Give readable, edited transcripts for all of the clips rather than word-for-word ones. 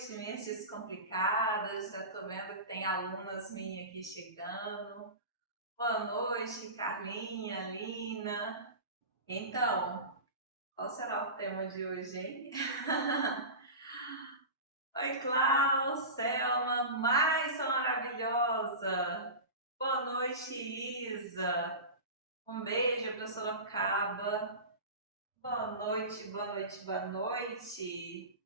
noite, minhas descomplicadas. Já tô vendo que tem alunas minhas aqui chegando. Boa noite, Carlinha, Lina. Então, qual será o tema de hoje, hein? Oi, Klaus, Selma, mais sua maravilhosa. Boa noite, Isa. Um beijo para Sorocaba. Boa noite, boa noite, boa noite.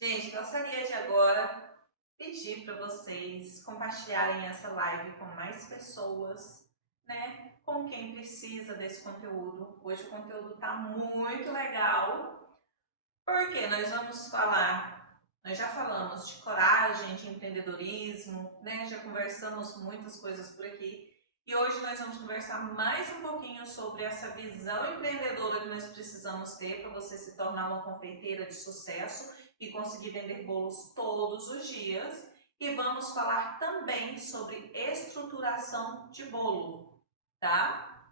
Gente, gostaria de agora pedir para vocês compartilharem essa live com mais pessoas, né? Com quem precisa desse conteúdo. Hoje o conteúdo está muito legal, porque nós já falamos de coragem, de empreendedorismo, né? Já conversamos muitas coisas por aqui. E hoje nós vamos conversar mais um pouquinho sobre essa visão empreendedora que nós precisamos ter para você se tornar uma confeiteira de sucesso e conseguir vender bolos todos os dias. E vamos falar também sobre estruturação de bolo, tá?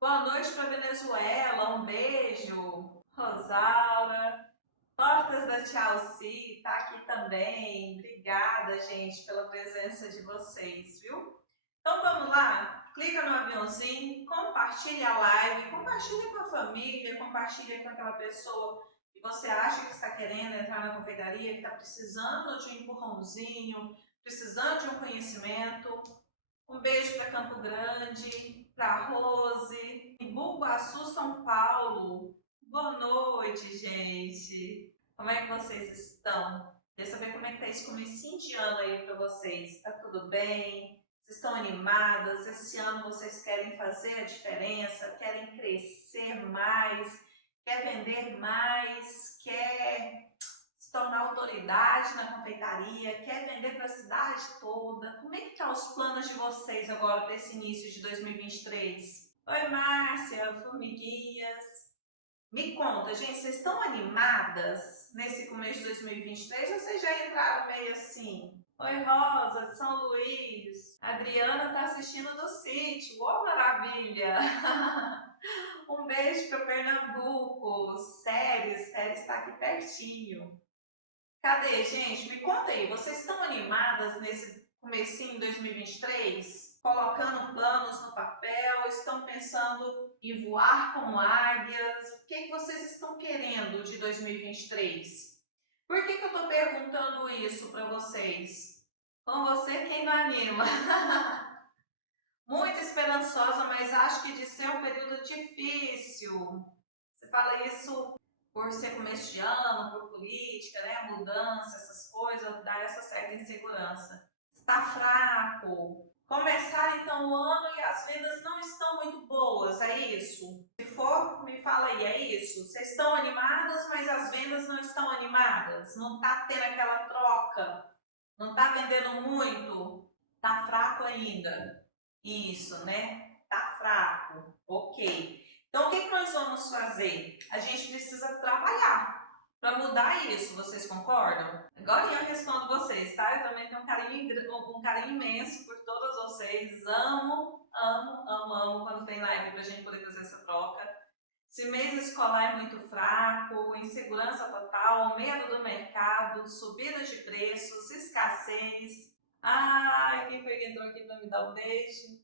Boa noite para Venezuela, um beijo. Rosaura, Portas da Chelsea tá aqui também. Obrigada, gente, pela presença de vocês, viu? Então vamos lá, clica no aviãozinho, compartilha a live, compartilha com a família, compartilha com aquela pessoa que você acha que está querendo entrar na confeitaria, que está precisando de um empurrãozinho, precisando de um conhecimento. Um beijo para Campo Grande, para Rose, em Bugaçu, São Paulo. Boa noite, gente. Como é que vocês estão? Queria saber como é que está esse comecinho de ano aí para vocês. Está tudo bem? Vocês estão animadas? Esse ano vocês querem fazer a diferença? Querem crescer mais? Quer vender mais? Quer se tornar autoridade na confeitaria? Quer vender para a cidade toda? Como é que estão os planos de vocês agora para esse início de 2023? Oi, Márcia, formiguinhas. Me conta, gente, vocês estão animadas nesse começo de 2023 ou vocês já entraram meio assim? Oi, Rosa, de São Luís. A Adriana está assistindo do sítio. Ô, maravilha! Um beijo para Pernambuco. Séries está aqui pertinho. Cadê, gente? Me conta aí, vocês estão animadas nesse comecinho de 2023? Colocando planos no papel, estão pensando em voar como águias? O que vocês estão querendo de 2023? Por que eu estou perguntando isso para vocês? Com você quem não anima? Muito esperançosa, mas acho que de ser um período difícil. Você fala isso por ser começo de ano, por política, né, mudança, essas coisas, dá essa certa insegurança. Está fraco. Começar então o ano e as vendas não estão muito boas, é isso? Se for, me fala aí, é isso? Vocês estão animadas, mas as vendas não estão animadas? Não está tendo aquela troca? Não está vendendo muito? Está fraco ainda? Isso, né? Tá fraco. Ok. Então, o que nós vamos fazer? A gente precisa trabalhar para mudar isso. Vocês concordam? Agora eu respondo vocês, tá? Eu também tenho um carinho imenso por todas vocês. Amo, amo, amo, amo quando tem live para a gente poder fazer essa troca. Se mês escolar é muito fraco, insegurança total, medo do mercado, subidas de preços, escassez. Ai, quem foi que entrou aqui para me dar um beijo?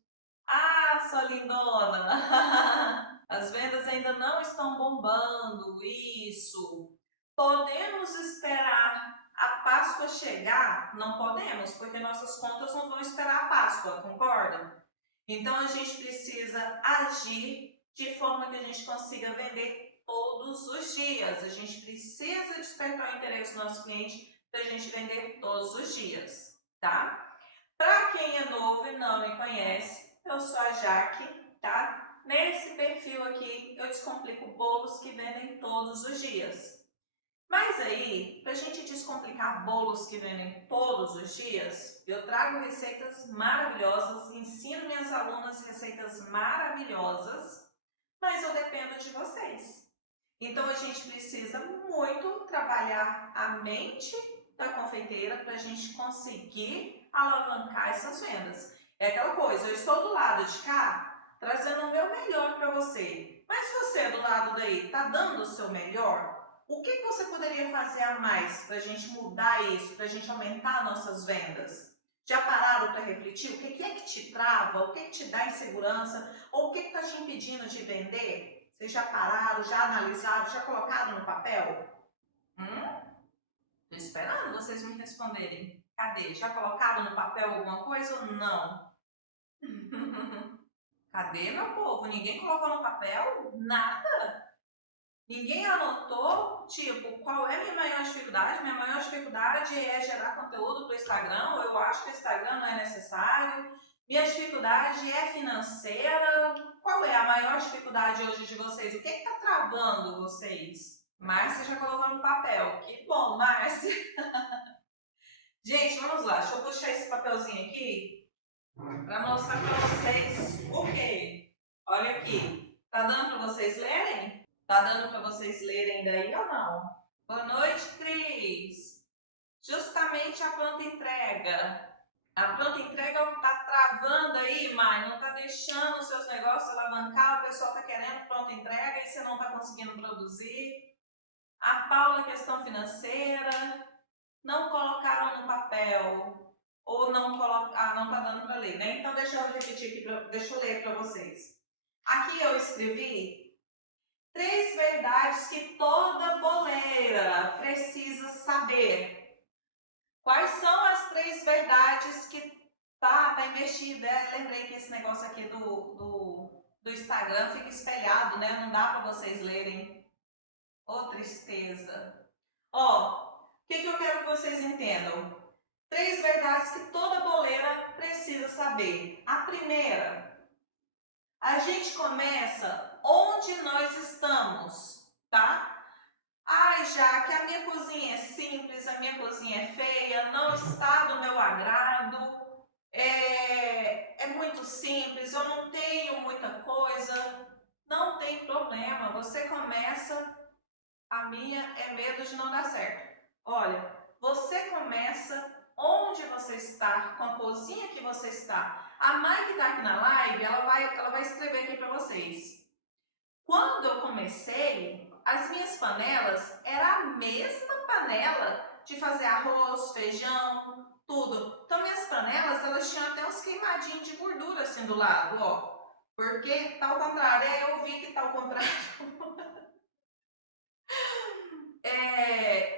Ah, sua lindona! As vendas ainda não estão bombando, isso. Podemos esperar a Páscoa chegar? Não podemos, porque nossas contas não vão esperar a Páscoa, concordam? Então a gente precisa agir de forma que a gente consiga vender todos os dias. A gente precisa despertar o interesse do nosso cliente para a gente vender todos os dias, tá? Para quem é novo e não me conhece, eu sou a Jaque, tá? Nesse perfil aqui eu descomplico bolos que vendem todos os dias. Mas aí, para a gente descomplicar bolos que vendem todos os dias, eu trago receitas maravilhosas, ensino minhas alunas receitas maravilhosas, mas eu dependo de vocês. Então a gente precisa muito trabalhar a mente da confeiteira para a gente conseguir alavancar essas vendas. É aquela coisa, eu estou do lado de cá, trazendo o meu melhor para você. Mas você do lado daí, está dando o seu melhor? O que você poderia fazer a mais para a gente mudar isso, para a gente aumentar nossas vendas? Já pararam para refletir? O que é que te trava? O que te dá insegurança? Ou o que está te impedindo de vender? Vocês já pararam, já analisaram, já colocaram no papel? Estou esperando vocês me responderem. Cadê? Já colocaram no papel alguma coisa ou não? Cadê, meu povo? Ninguém colocou no papel? Nada. Ninguém anotou, tipo, qual é a minha maior dificuldade? Minha maior dificuldade é gerar conteúdo para o Instagram, ou eu acho que o Instagram não é necessário. Minha dificuldade é financeira. Qual é a maior dificuldade hoje de vocês? O que está travando vocês? Márcia já colocou no papel. Que bom, Márcia. Gente, vamos lá. Deixa eu puxar esse papelzinho aqui para mostrar para vocês o quê? Olha aqui. Tá dando para vocês lerem? Tá dando para vocês lerem daí ou não? Boa noite, Cris. Justamente a pronta entrega. A pronta entrega é o que tá travando aí, Mai. Não tá deixando os seus negócios alavancar. O pessoal tá querendo pronta entrega e você não tá conseguindo produzir. A Paula, questão financeira. Não colocaram no papel. Ou não colocaram. Ah, não tá dando para ler, né? Então deixa eu repetir aqui, deixa eu ler para vocês. Aqui eu escrevi 3 verdades que toda boleira precisa saber. Quais são as 3 verdades que tá investida? Lembrei que esse negócio aqui do Instagram fica espelhado, né? Não dá para vocês lerem. Ô, tristeza. Ó, o que eu quero que vocês entendam? 3 verdades que toda boleira precisa saber. A primeira, a gente começa onde nós estamos, tá? Ai, já que a minha cozinha é simples, a minha cozinha é feia, não está do meu agrado, é muito simples, eu não tenho muita coisa, não tem problema, você começa, a minha é medo de não dar certo. Olha, você começa onde você está, com a cozinha que você está. A Mai que está aqui na live, ela vai escrever aqui para vocês. Quando eu comecei, as minhas panelas eram a mesma panela de fazer arroz, feijão, tudo. Então minhas panelas, elas tinham até uns queimadinhos de gordura assim do lado, ó. Porque tá ao contrário, eu vi que tá ao contrário.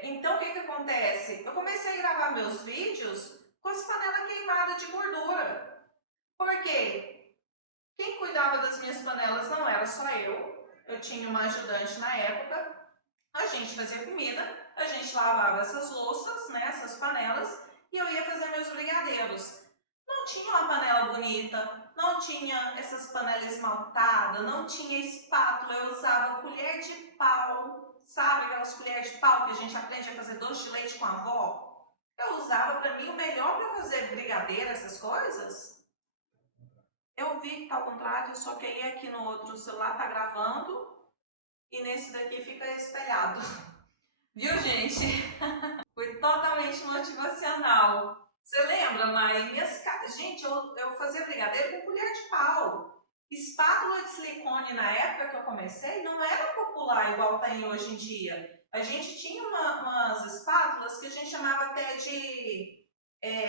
Então o que acontece? Eu comecei a gravar meus vídeos com as panelas queimadas de gordura. Por quê? Quem cuidava das minhas panelas não era só eu tinha uma ajudante na época. A gente fazia comida, a gente lavava essas louças, né, essas panelas, e eu ia fazer meus brigadeiros. Não tinha uma panela bonita, não tinha essas panelas esmaltadas, não tinha espátula, eu usava colher de pau, sabe aquelas colheres de pau que a gente aprende a fazer doce de leite com a avó? Eu usava para mim o melhor para fazer brigadeiro, essas coisas. Eu vi que tá ao contrário, só que aí aqui no outro celular tá gravando e nesse daqui fica espelhado. Viu, gente? Foi totalmente motivacional. Você lembra, Mai? Gente, eu fazia brigadeiro com colher de pau. Espátula de silicone na época que eu comecei não era popular igual tem hoje em dia. A gente tinha umas espátulas que a gente chamava até de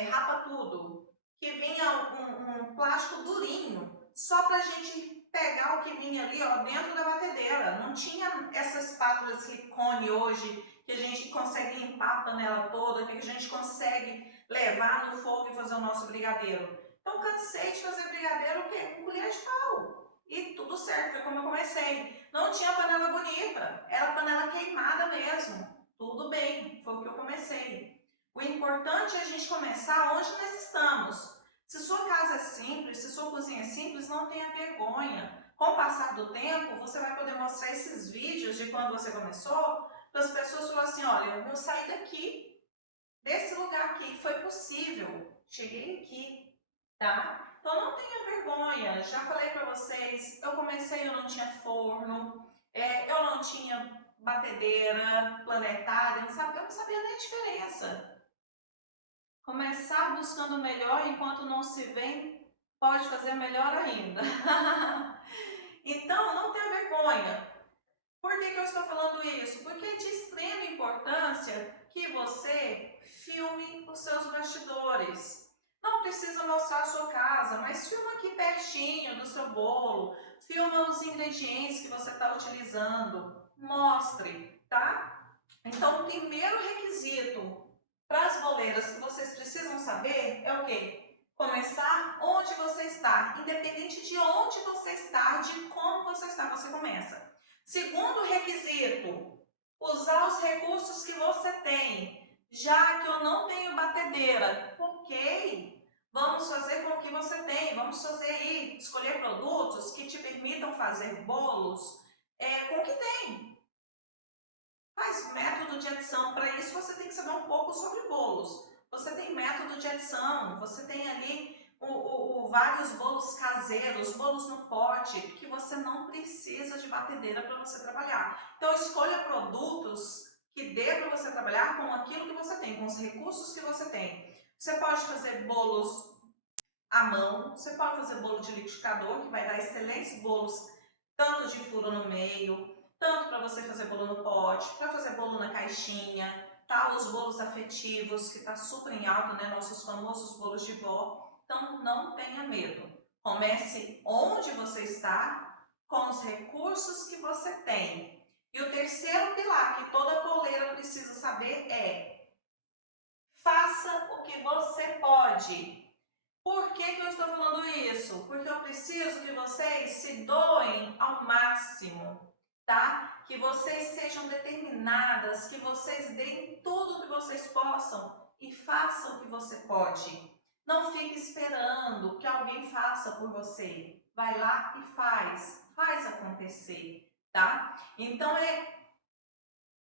rapa-tudo, que vinha um plástico durinho, só para a gente pegar o que vinha ali ó, dentro da batedeira. Não tinha essa espátula de silicone hoje, que a gente consegue limpar a panela toda, que a gente consegue levar no fogo e fazer o nosso brigadeiro. Então cansei de fazer brigadeiro o quê? Com colher de pau. E tudo certo, foi como eu comecei. Não tinha panela bonita, era panela queimada mesmo. Tudo bem, foi o que eu comecei. O importante é a gente começar onde nós estamos. Se sua casa é simples, se sua cozinha é simples, não tenha vergonha. Com o passar do tempo, você vai poder mostrar esses vídeos de quando você começou, para as pessoas falarem assim, olha, eu saí daqui, desse lugar aqui, foi possível, cheguei aqui, tá? Então não tenha vergonha, já falei para vocês, eu comecei, eu não tinha forno, eu não tinha batedeira planetária, eu não sabia nem a diferença. Começar buscando o melhor enquanto não se vê, pode fazer melhor ainda. Então, não tenha vergonha. Por que eu estou falando isso? Porque é de extrema importância que você filme os seus bastidores. Não precisa mostrar a sua casa, mas filma aqui pertinho do seu bolo, filma os ingredientes que você está utilizando, mostre, tá? Então, o primeiro requisito para as boleiras que vocês precisam saber é o quê? Começar onde você está, independente de onde você está, de como você está, você começa. Segundo requisito, usar os recursos que você tem. Já que eu não tenho batedeira, ok, vamos fazer com o que você tem, vamos fazer aí, escolher produtos que te permitam fazer bolos com o que tem. Faz método de adição, para isso você tem que saber um pouco sobre bolos. Você tem método de adição, você tem ali vários bolos caseiros, bolos no pote, que você não precisa de batedeira para você trabalhar. Então escolha produtos que dê para você trabalhar com aquilo que você tem, com os recursos que você tem. Você pode fazer bolos à mão, você pode fazer bolo de liquidificador, que vai dar excelentes bolos, tanto de furo no meio, tanto para você fazer bolo no pote, para fazer bolo na caixinha, tá? Os bolos afetivos, que está super em alta, né? Nossos famosos bolos de vó. Então, não tenha medo. Comece onde você está, com os recursos que você tem. E o terceiro pilar que toda boleira precisa saber é: faça o que você pode. Por que eu estou falando isso? Porque eu preciso que vocês se doem ao máximo, tá? Que vocês sejam determinadas, que vocês deem tudo o que vocês possam e façam o que você pode. Não fique esperando que alguém faça por você. Vai lá e faz acontecer, tá? Então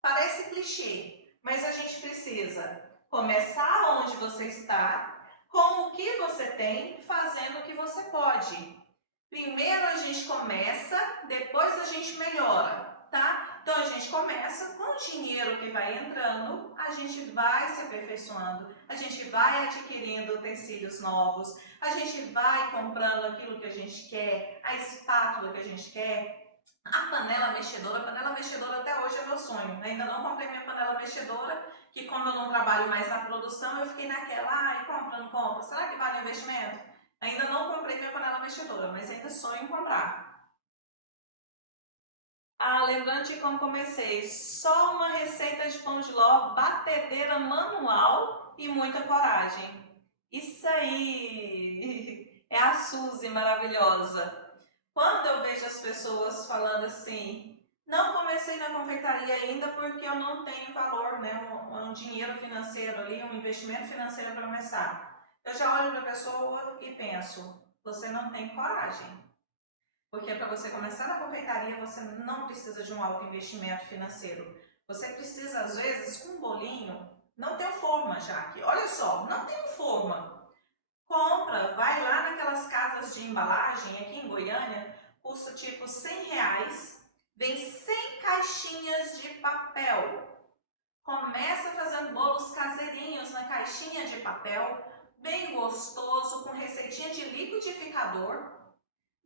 parece clichê, mas a gente precisa começar onde você está, com o que você tem, fazendo o que você pode. Primeiro a gente começa, depois a gente melhora, tá? Então a gente começa com o dinheiro que vai entrando, a gente vai se aperfeiçoando, a gente vai adquirindo utensílios novos, a gente vai comprando aquilo que a gente quer, a espátula que a gente quer, a panela mexedora até hoje é meu sonho. Ainda não comprei minha panela mexedora, que como eu não trabalho mais na produção, eu fiquei naquela, ai, compra, não compra, será que vale o investimento? Ainda não comprei minha panela mexedora, mas ainda sonho em comprar. Ah, lembrando de como comecei, só uma receita de pão de ló, batedeira manual e muita coragem. Isso aí é a Suzy maravilhosa. Quando eu vejo as pessoas falando assim, não comecei na confeitaria ainda porque eu não tenho valor, né, um dinheiro financeiro ali, um investimento financeiro para começar. Eu já olho para a pessoa e penso, você não tem coragem. Porque para você começar na confeitaria, você não precisa de um alto investimento financeiro. Você precisa, às vezes, com um bolinho, não tem forma, Jaque. Olha só, não tem forma. Compra, vai lá naquelas casas de embalagem aqui em Goiânia, custa tipo R$ 100, vem 100 caixinhas de papel. Começa fazendo bolos caseirinhos na caixinha de papel, bem gostoso, com receitinha de liquidificador.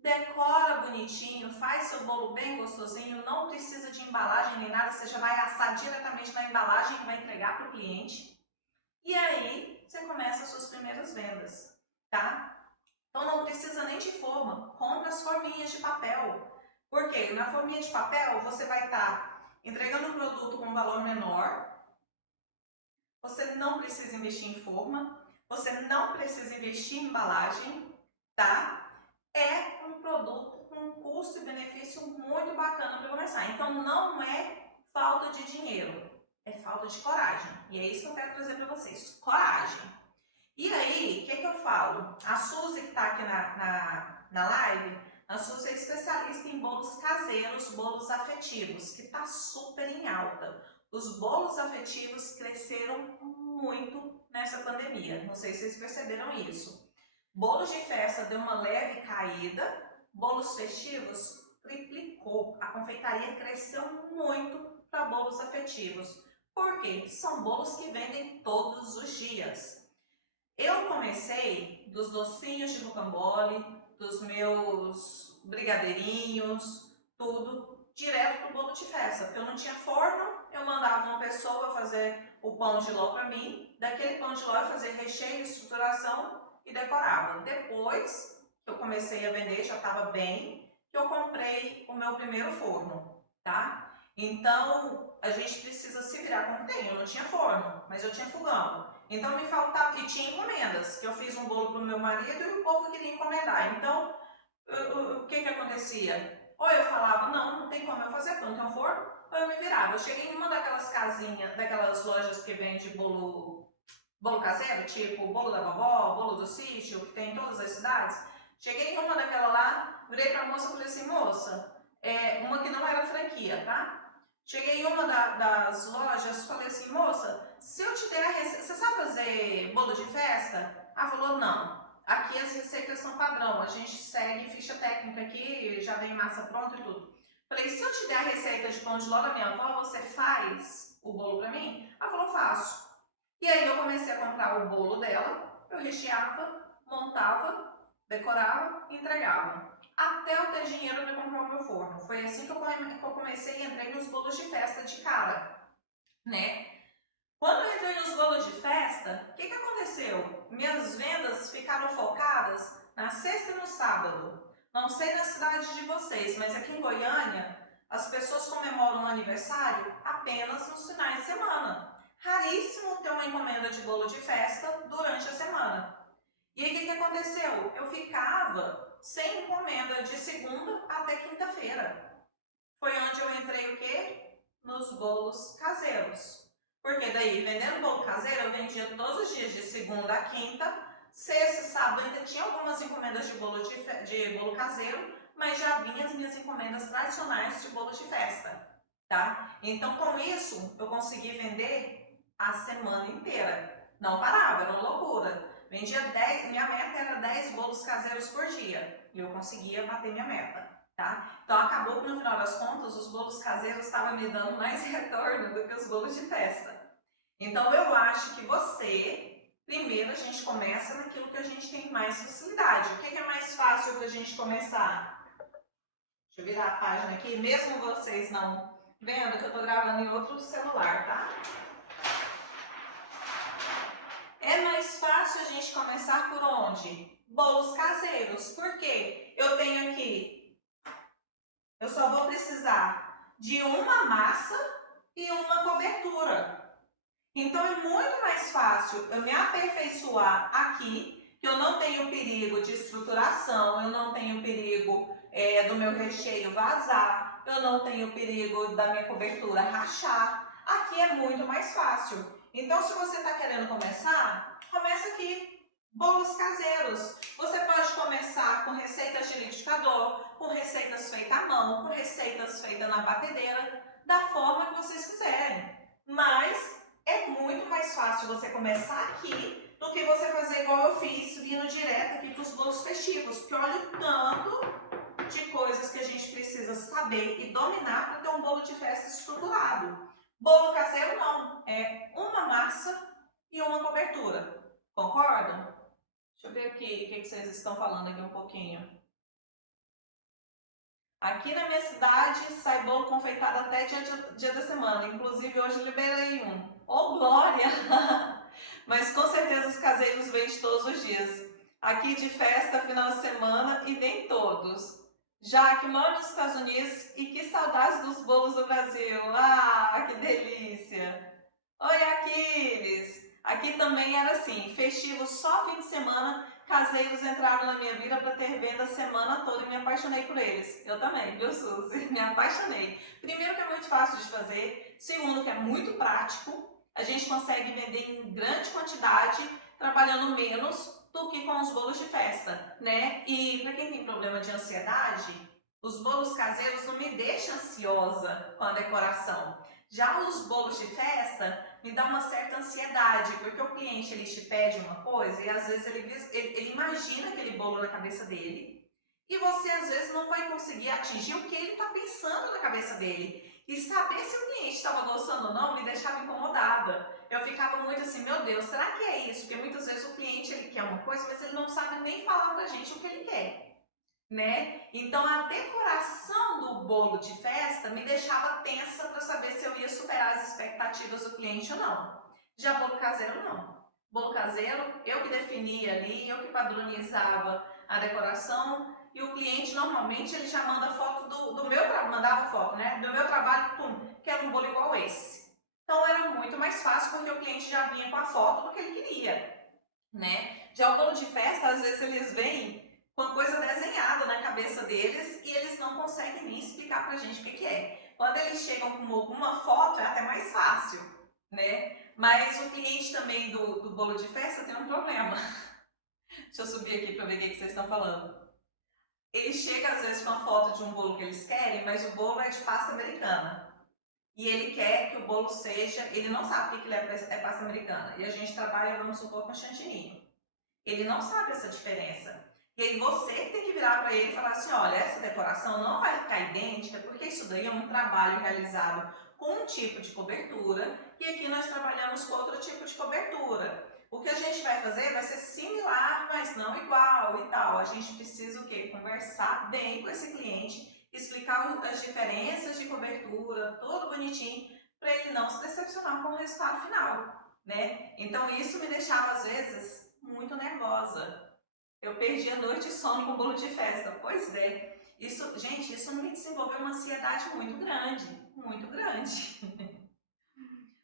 Decora bonitinho, faz seu bolo bem gostosinho, não precisa de embalagem nem nada, você já vai assar diretamente na embalagem e vai entregar para o cliente. E aí, você começa as suas primeiras vendas, tá? Então não precisa nem de forma, compra as forminhas de papel. Porque na forminha de papel você vai estar entregando um produto com um valor menor, você não precisa investir em forma, você não precisa investir em embalagem, tá? É um produto com um custo e benefício muito bacana para começar. Então não é falta de dinheiro, é falta de coragem. E é isso que eu quero trazer para vocês, coragem. E aí, o que eu falo? A Suzy que está aqui na live, a Suzy é especialista em bolos caseiros, bolos afetivos, que está super em alta. Os bolos afetivos cresceram muito nessa pandemia, não sei se vocês perceberam isso. Bolos de festa deu uma leve caída, bolos festivos triplicou. A confeitaria cresceu muito para bolos afetivos. Por quê? São bolos que vendem todos os dias. Eu comecei dos docinhos de rocambole, dos meus brigadeirinhos, tudo direto pro bolo de festa. festa, porque eu não tinha forno, eu mandava uma pessoa fazer o pão de ló para mim, daquele pão de ló eu fazia recheio, estruturação e decorava. Depois que eu comecei a vender, já estava bem, que eu comprei o meu primeiro forno, tá? Então, a gente precisa se virar como tem. Eu não tinha forno, mas eu tinha fogão. Então, me faltava... E tinha encomendas, que eu fiz um bolo para o meu marido e o povo queria encomendar. Então, o que que acontecia? Ou eu falava, não tem como eu fazer, porque eu não tenho forno, ou eu me virava. Eu cheguei em uma daquelas casinhas, daquelas lojas que vende bolo caseiro, tipo bolo da vovó, bolo do sítio, que tem em todas as cidades. Cheguei em uma daquela lá, virei pra moça e falei assim, moça, uma que não era franquia, tá? Cheguei em uma das lojas, falei assim, moça, se eu te der a receita, você sabe fazer bolo de festa? Ela falou, não. Aqui as receitas são padrão, a gente segue ficha técnica aqui, já vem massa pronta e tudo. Falei, se eu te der a receita de pão de ló da minha avó, você faz o bolo pra mim? Ela falou, faço. E aí eu comecei a comprar o bolo dela, eu recheava, montava, decorava e entregava. Até eu ter dinheiro para comprar o meu forno. Foi assim que eu comecei e entrei nos bolos de festa de cara, né? Quando eu entrei nos bolos de festa, o que aconteceu? Minhas vendas ficaram focadas na sexta e no sábado. Não sei na cidade de vocês, mas aqui em Goiânia, as pessoas comemoram o aniversário apenas nos finais de semana. Raríssimo ter uma encomenda de bolo de festa durante a semana. E aí o que aconteceu? Eu ficava sem encomenda de segunda até quinta-feira. Foi onde eu entrei o quê? Nos bolos caseiros. Porque daí, vendendo bolo caseiro, eu vendia todos os dias de segunda a quinta, sexta e sábado ainda tinha algumas encomendas de bolo caseiro, mas já vinha as minhas encomendas tradicionais de bolo de festa, tá? Então, com isso, eu consegui vender a semana inteira. Não parava, era uma loucura. Vendia 10, minha meta era 10 bolos caseiros por dia, e eu conseguia bater minha meta, tá? Então, acabou que no final das contas, os bolos caseiros estavam me dando mais retorno do que os bolos de festa. Então, eu acho que primeiro a gente começa naquilo que a gente tem mais facilidade. O que é mais fácil para a gente começar? Deixa eu virar a página aqui, mesmo vocês não vendo que eu estou gravando em outro celular, tá? É mais fácil a gente começar por onde? Bolos caseiros. Por quê? Eu tenho aqui, eu só vou precisar de uma massa e uma cobertura. Então, é muito mais fácil eu me aperfeiçoar aqui, que eu não tenho perigo de estruturação, eu não tenho perigo do meu recheio vazar, eu não tenho perigo da minha cobertura rachar. Aqui é muito mais fácil. Então, se você está querendo começar, começa aqui. Bolos caseiros. Você pode começar com receitas de liquidificador, com receitas feitas à mão, com receitas feitas na batedeira, da forma que vocês quiserem. Mas é muito mais fácil você começar aqui do que você fazer igual eu fiz, vindo direto aqui para os bolos festivos. Porque olha o tanto de coisas que a gente precisa saber e dominar para ter um bolo de festa estruturado. Bolo caseiro não, é uma massa e uma cobertura. Concordam? Deixa eu ver aqui o que vocês estão falando aqui um pouquinho. Aqui na minha cidade sai bolo confeitado até dia da semana. Inclusive hoje liberei um. Oh, glória! Mas com certeza os caseiros vendem todos os dias. Aqui de festa, final de semana e nem todos. Já que moro nos Estados Unidos e que saudades dos bolos do Brasil. Ah, que delícia! Oi, Aquiles! Aqui também era assim, festivo só fim de semana, caseiros entraram na minha vida para ter venda a semana toda e me apaixonei por eles. Eu também, viu, Suzy? Me apaixonei. Primeiro que é muito fácil de fazer, segundo que é muito prático, a gente consegue vender em grande quantidade, trabalhando menos do que com os bolos de festa, né? E para quem tem problema de ansiedade, os bolos caseiros não me deixam ansiosa com a decoração. Já os bolos de festa me dá uma certa ansiedade, porque o cliente ele te pede uma coisa e às vezes ele imagina aquele bolo na cabeça dele e você às vezes não vai conseguir atingir o que ele está pensando na cabeça dele. E saber se o cliente estava gostando ou não me deixava incomodada. Eu ficava muito assim, meu Deus, será que é isso? Porque muitas vezes o cliente ele quer uma coisa, mas ele não sabe nem falar pra gente o que ele quer. né? Então a decoração do bolo de festa me deixava tensa para saber se eu ia superar as expectativas do cliente ou não. Já bolo caseiro não. Bolo caseiro, eu que definia ali, eu que padronizava a decoração e o cliente normalmente ele já manda foto do meu trabalho, mandava foto, né? Do meu trabalho, pum, quero um bolo igual esse. Então era muito mais fácil porque o cliente já vinha com a foto do que ele queria, né? Já o bolo de festa, às vezes eles vêm com a coisa desenhada na cabeça deles e eles não conseguem nem explicar pra gente o que é. Quando eles chegam com alguma foto é até mais fácil, né? Mas o cliente também do bolo de festa tem um problema. Deixa eu subir aqui para ver o que vocês estão falando. Ele chega às vezes com a foto de um bolo que eles querem, mas o bolo é de pasta americana. E ele quer que o bolo seja, ele não sabe o que é pasta americana. E a gente trabalha, vamos supor, com chantilly. Ele não sabe essa diferença. E aí você tem que virar para ele e falar assim, olha, essa decoração não vai ficar idêntica, porque isso daí é um trabalho realizado com um tipo de cobertura, e aqui nós trabalhamos com outro tipo de cobertura. O que a gente vai fazer vai ser similar, mas não igual e tal. A gente precisa o quê? Conversar bem com esse cliente, explicar as diferenças de cobertura, tudo bonitinho, para ele não se decepcionar com o resultado final, né? Então isso me deixava às vezes muito nervosa. Eu perdi a noite de sono com bolo de festa. Pois é. Isso, gente, isso me desenvolveu uma ansiedade muito grande, muito grande.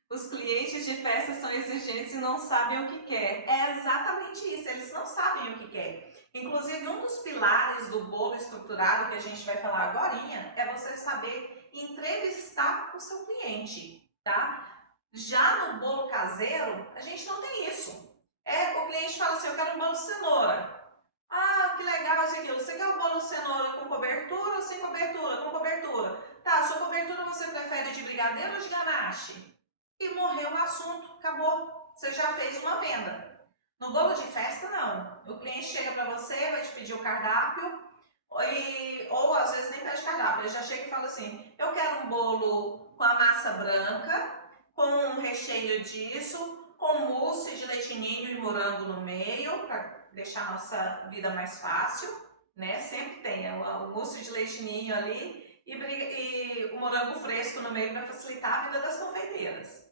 Os clientes de festa são exigentes e não sabem o que quer. É exatamente isso, eles não sabem o que quer. Inclusive, um dos pilares do bolo estruturado que a gente vai falar agora é você saber entrevistar o seu cliente, tá? Já no bolo caseiro, a gente não tem isso. O cliente fala assim, eu quero um bolo de cenoura. Ah, que legal esse aqui. Você quer um bolo de cenoura com cobertura ou sem cobertura? Com cobertura. Tá, sua cobertura você prefere de brigadeiro ou de ganache? E morreu o assunto, acabou. Você já fez uma venda. No bolo de festa, não. O cliente chega para você, vai te pedir o cardápio, ou às vezes nem pede cardápio. Ele já chega e fala assim, eu quero um bolo com a massa branca, com um recheio disso, com mousse de leite ninho e morango no meio, para deixar a nossa vida mais fácil, né? Sempre tem o mousse de leite ninho ali e o morango fresco no meio para facilitar a vida das confeiteiras.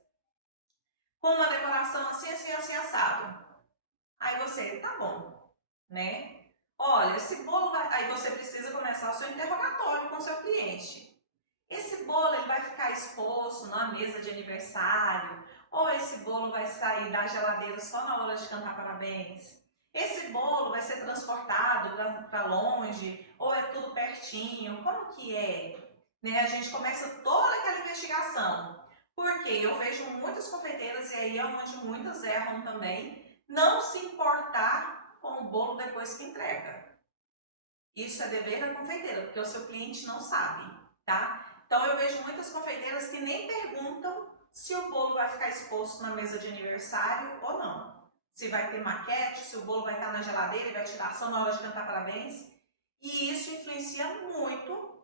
Com uma decoração assim, assim, assim, assado. Aí você, tá bom, né? Olha, esse bolo vai... Aí você precisa começar o seu interrogatório com o seu cliente. Esse bolo ele vai ficar exposto na mesa de aniversário? Ou esse bolo vai sair da geladeira só na hora de cantar parabéns? Esse bolo vai ser transportado para longe? Ou é tudo pertinho? Como que é? Né? A gente começa toda aquela investigação. Porque eu vejo muitas confeiteiras, e aí é onde muitas erram também, não se importar com o bolo depois que entrega. Isso é dever da confeiteira, porque o seu cliente não sabe, tá? Então eu vejo muitas confeiteiras que nem perguntam se o bolo vai ficar exposto na mesa de aniversário ou não. Se vai ter maquete, se o bolo vai estar na geladeira e vai tirar só na hora de cantar parabéns. E isso influencia muito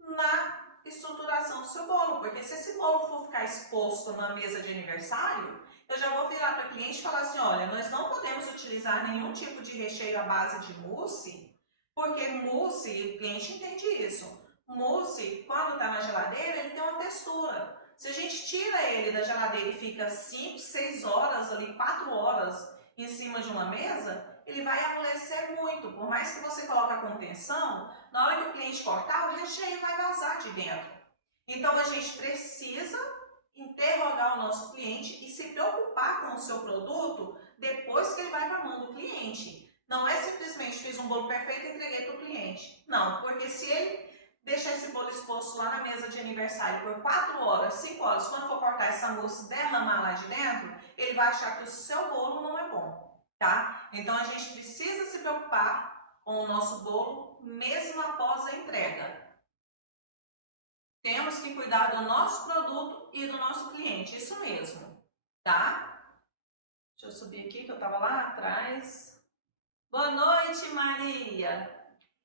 na estruturação do seu bolo, porque se esse bolo for ficar exposto na mesa de aniversário, eu já vou virar para o cliente e falar assim, olha, nós não podemos utilizar nenhum tipo de recheio à base de mousse, porque mousse, o cliente entende isso, mousse, quando está na geladeira, ele tem uma textura. Se a gente tira ele da geladeira e fica 5, 6 horas ali, 4 horas em cima de uma mesa, ele vai amolecer muito. Por mais que você coloque a contenção, na hora que o cliente cortar, o recheio vai vazar de dentro. Então a gente precisa interrogar o nosso cliente e se preocupar com o seu produto depois que ele vai para a mão do cliente. Não é simplesmente fiz um bolo perfeito e entreguei para o cliente. Não, porque se ele deixar esse bolo exposto lá na mesa de aniversário por 4 horas, 5 horas, quando for cortar essa mousse e derramar lá de dentro, ele vai achar que o seu bolo não é bom, tá? Então a gente precisa se preocupar com o nosso bolo mesmo após a entrega. Temos que cuidar do nosso produto e do nosso cliente, isso mesmo, tá? Deixa eu subir aqui que eu estava lá atrás. Boa noite, Maria!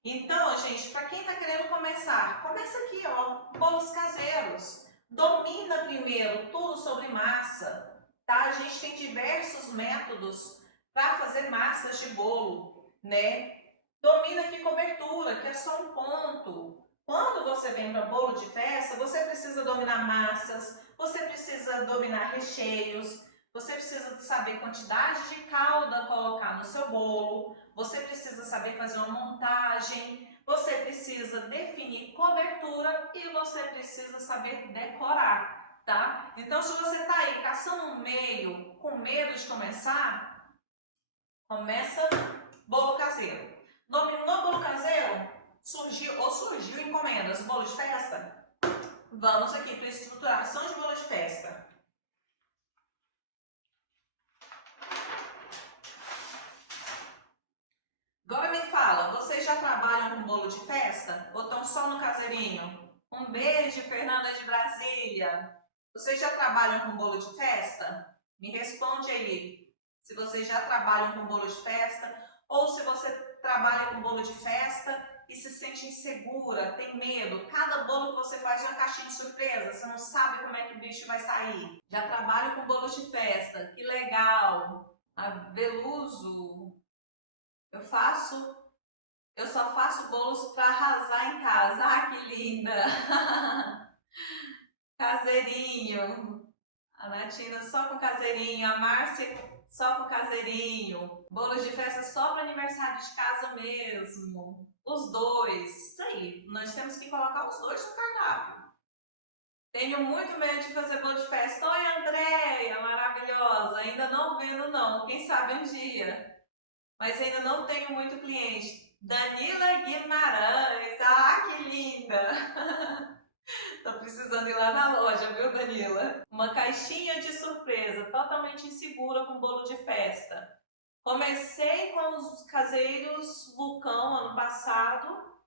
Então, gente, para quem está querendo começar, começa aqui, ó, bolos caseiros. Domina primeiro tudo sobre massa, tá? A gente tem diversos métodos para fazer massas de bolo, né? Domina aqui cobertura, que é só um ponto. Quando você vem para bolo de festa, você precisa dominar massas, você precisa dominar recheios, você precisa saber quantidade de calda colocar no seu bolo, você precisa saber fazer uma montagem, você precisa definir cobertura e você precisa saber decorar, tá? Então, se você está aí caçando um meio, com medo de começar, começa bolo caseiro. Dominou bolo caseiro? Surgiu encomendas, bolo de festa? Vamos aqui para estruturação de bolo de festa. Agora me fala, vocês já trabalham com bolo de festa? Ou estão só no caseirinho? Um beijo, Fernanda de Brasília. Vocês já trabalham com bolo de festa? Me responde aí se vocês já trabalham com bolo de festa ou se você trabalha com bolo de festa e se sente insegura, tem medo. Cada bolo que você faz é uma caixinha de surpresa, você não sabe como é que o bicho vai sair. Já trabalho com bolo de festa, que legal. A Veluso, eu só faço bolos para arrasar em casa. Ah, que linda! Caseirinho. A Natina só com caseirinho, a Márcia só com caseirinho. Bolos de festa só para aniversário de casa mesmo. Os dois. Isso aí, nós temos que colocar os dois no cardápio. Tenho muito medo de fazer bolo de festa. Oi, Andréia, maravilhosa. Ainda não vendo não, quem sabe um dia. Mas ainda não tenho muito cliente. Danila Guimarães, ah, que linda! Tô precisando ir lá na loja, viu, Danila? Uma caixinha de surpresa, totalmente insegura com bolo de festa. Comecei com os caseiros Vulcão ano passado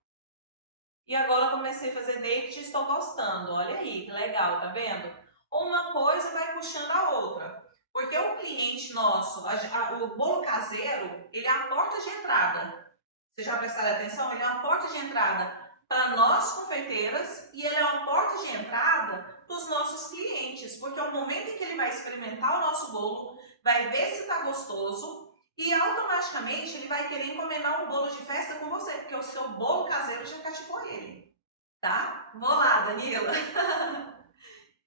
e agora comecei a fazer naked e estou gostando. Olha aí, que legal, tá vendo? Uma coisa vai puxando a outra. Porque o cliente nosso, o bolo caseiro, ele é a porta de entrada. Vocês já prestaram atenção? Ele é uma porta de entrada para nós confeiteiras e ele é uma porta de entrada para os nossos clientes, porque é o momento em que ele vai experimentar o nosso bolo, vai ver se está gostoso e automaticamente ele vai querer encomendar um bolo de festa com você, porque o seu bolo caseiro já cativou ele, tá? Vou lá, Danila.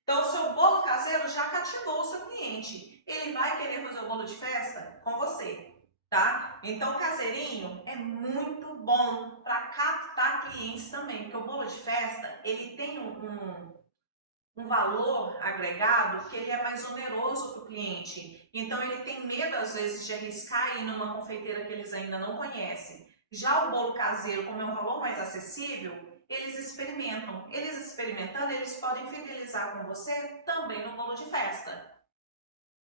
Então, o seu bolo caseiro já cativou o seu cliente. Ele vai querer fazer o bolo de festa com você, tá? Então, o caseirinho é muito bom para captar clientes também, porque o bolo de festa, ele tem um valor agregado que ele é mais oneroso para o cliente. Então, ele tem medo, às vezes, de arriscar ir numa confeiteira que eles ainda não conhecem. Já o bolo caseiro, como é um valor mais acessível, eles experimentam. Eles experimentando, eles podem fidelizar com você também no bolo de festa.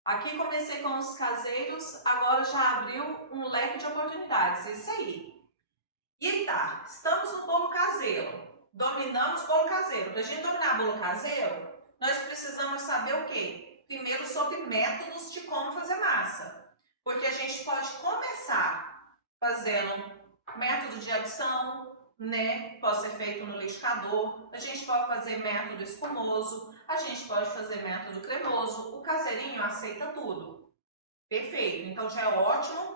Aqui comecei com os caseiros, agora já abriu um leque de oportunidades, é isso aí. E tá, estamos no bolo caseiro, dominamos bolo caseiro. Para a gente dominar bolo caseiro, nós precisamos saber o quê? Primeiro sobre métodos de como fazer massa. Porque a gente pode começar fazendo método de adição, né? Pode ser feito no liquidificador. A gente pode fazer método espumoso, a gente pode fazer método cremoso. O caseirinho aceita tudo. Perfeito, então já é ótimo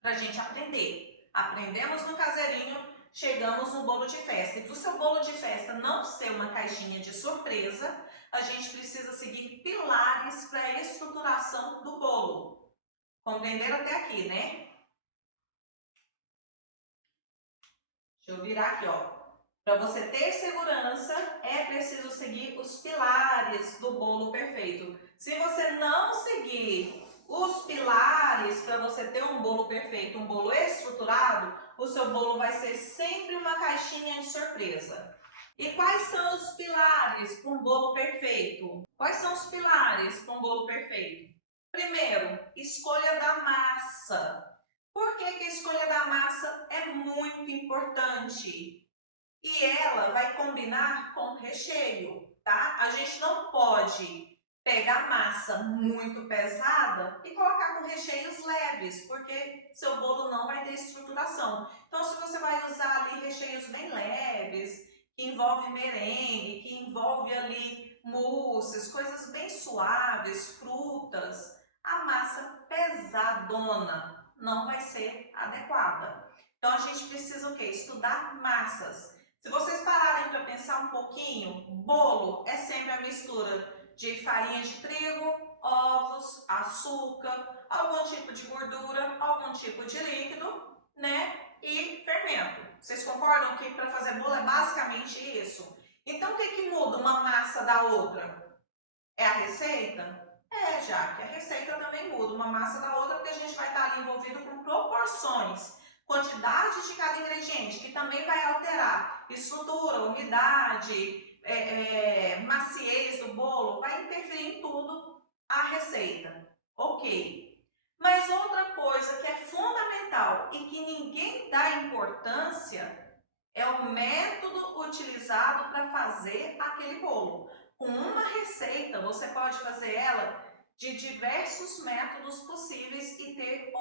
para a gente aprender. Aprendemos no caseirinho, chegamos no bolo de festa. E para o seu bolo de festa não ser uma caixinha de surpresa, a gente precisa seguir pilares para a estruturação do bolo. Compreenderam até aqui, né? Deixa eu virar aqui, ó. Para você ter segurança, é preciso seguir os pilares do bolo perfeito. Se você não seguir os pilares para você ter um bolo perfeito, um bolo estruturado, o seu bolo vai ser sempre uma caixinha de surpresa. E quais são os pilares para um bolo perfeito? Quais são os pilares para um bolo perfeito? Primeiro, escolha da massa. Por que a escolha da massa é muito importante? E ela vai combinar com recheio, tá? A gente não pode pegar massa muito pesada e colocar com recheios leves, porque seu bolo não vai ter estruturação. Então, se você vai usar ali recheios bem leves, que envolve merengue, que envolve ali mousses, coisas bem suaves, frutas, a massa pesadona não vai ser adequada. Então a gente precisa o quê? Estudar massas. Se vocês pararem para pensar um pouquinho, bolo é sempre a mistura de farinha de trigo, ovos, açúcar, algum tipo de gordura, algum tipo de líquido, né? E fermento. Vocês concordam que para fazer bolo é basicamente isso? Então o que muda uma massa da outra? É a receita? É, já que a receita também muda uma massa da outra, porque a gente vai estar ali envolvido com proporções, quantidade de cada ingrediente, que também vai alterar estrutura, umidade, maciez do bolo, vai interferir em tudo a receita. Ok. Mas outra coisa que é fundamental e que ninguém dá importância é o método utilizado para fazer aquele bolo. Com uma receita, você pode fazer ela de diversos métodos possíveis e ter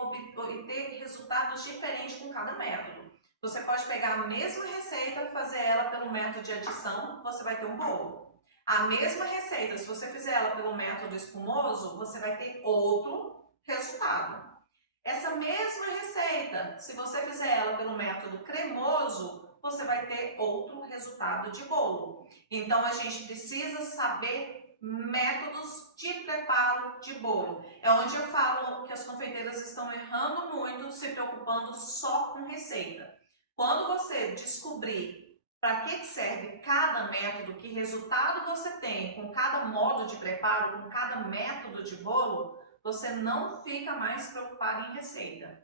resultados diferentes com cada método. Você pode pegar a mesma receita e fazer ela pelo método de adição, você vai ter um bolo. A mesma receita, se você fizer ela pelo método espumoso, você vai ter outro resultado. Essa mesma receita, se você fizer ela pelo método cremoso, você vai ter outro resultado de bolo. Então, a gente precisa saber métodos de preparo de bolo. É onde eu falo que as confeiteiras estão errando muito, se preocupando só com receita. Quando você descobrir para que serve cada método, que resultado você tem com cada modo de preparo, com cada método de bolo, você não fica mais preocupado em receita.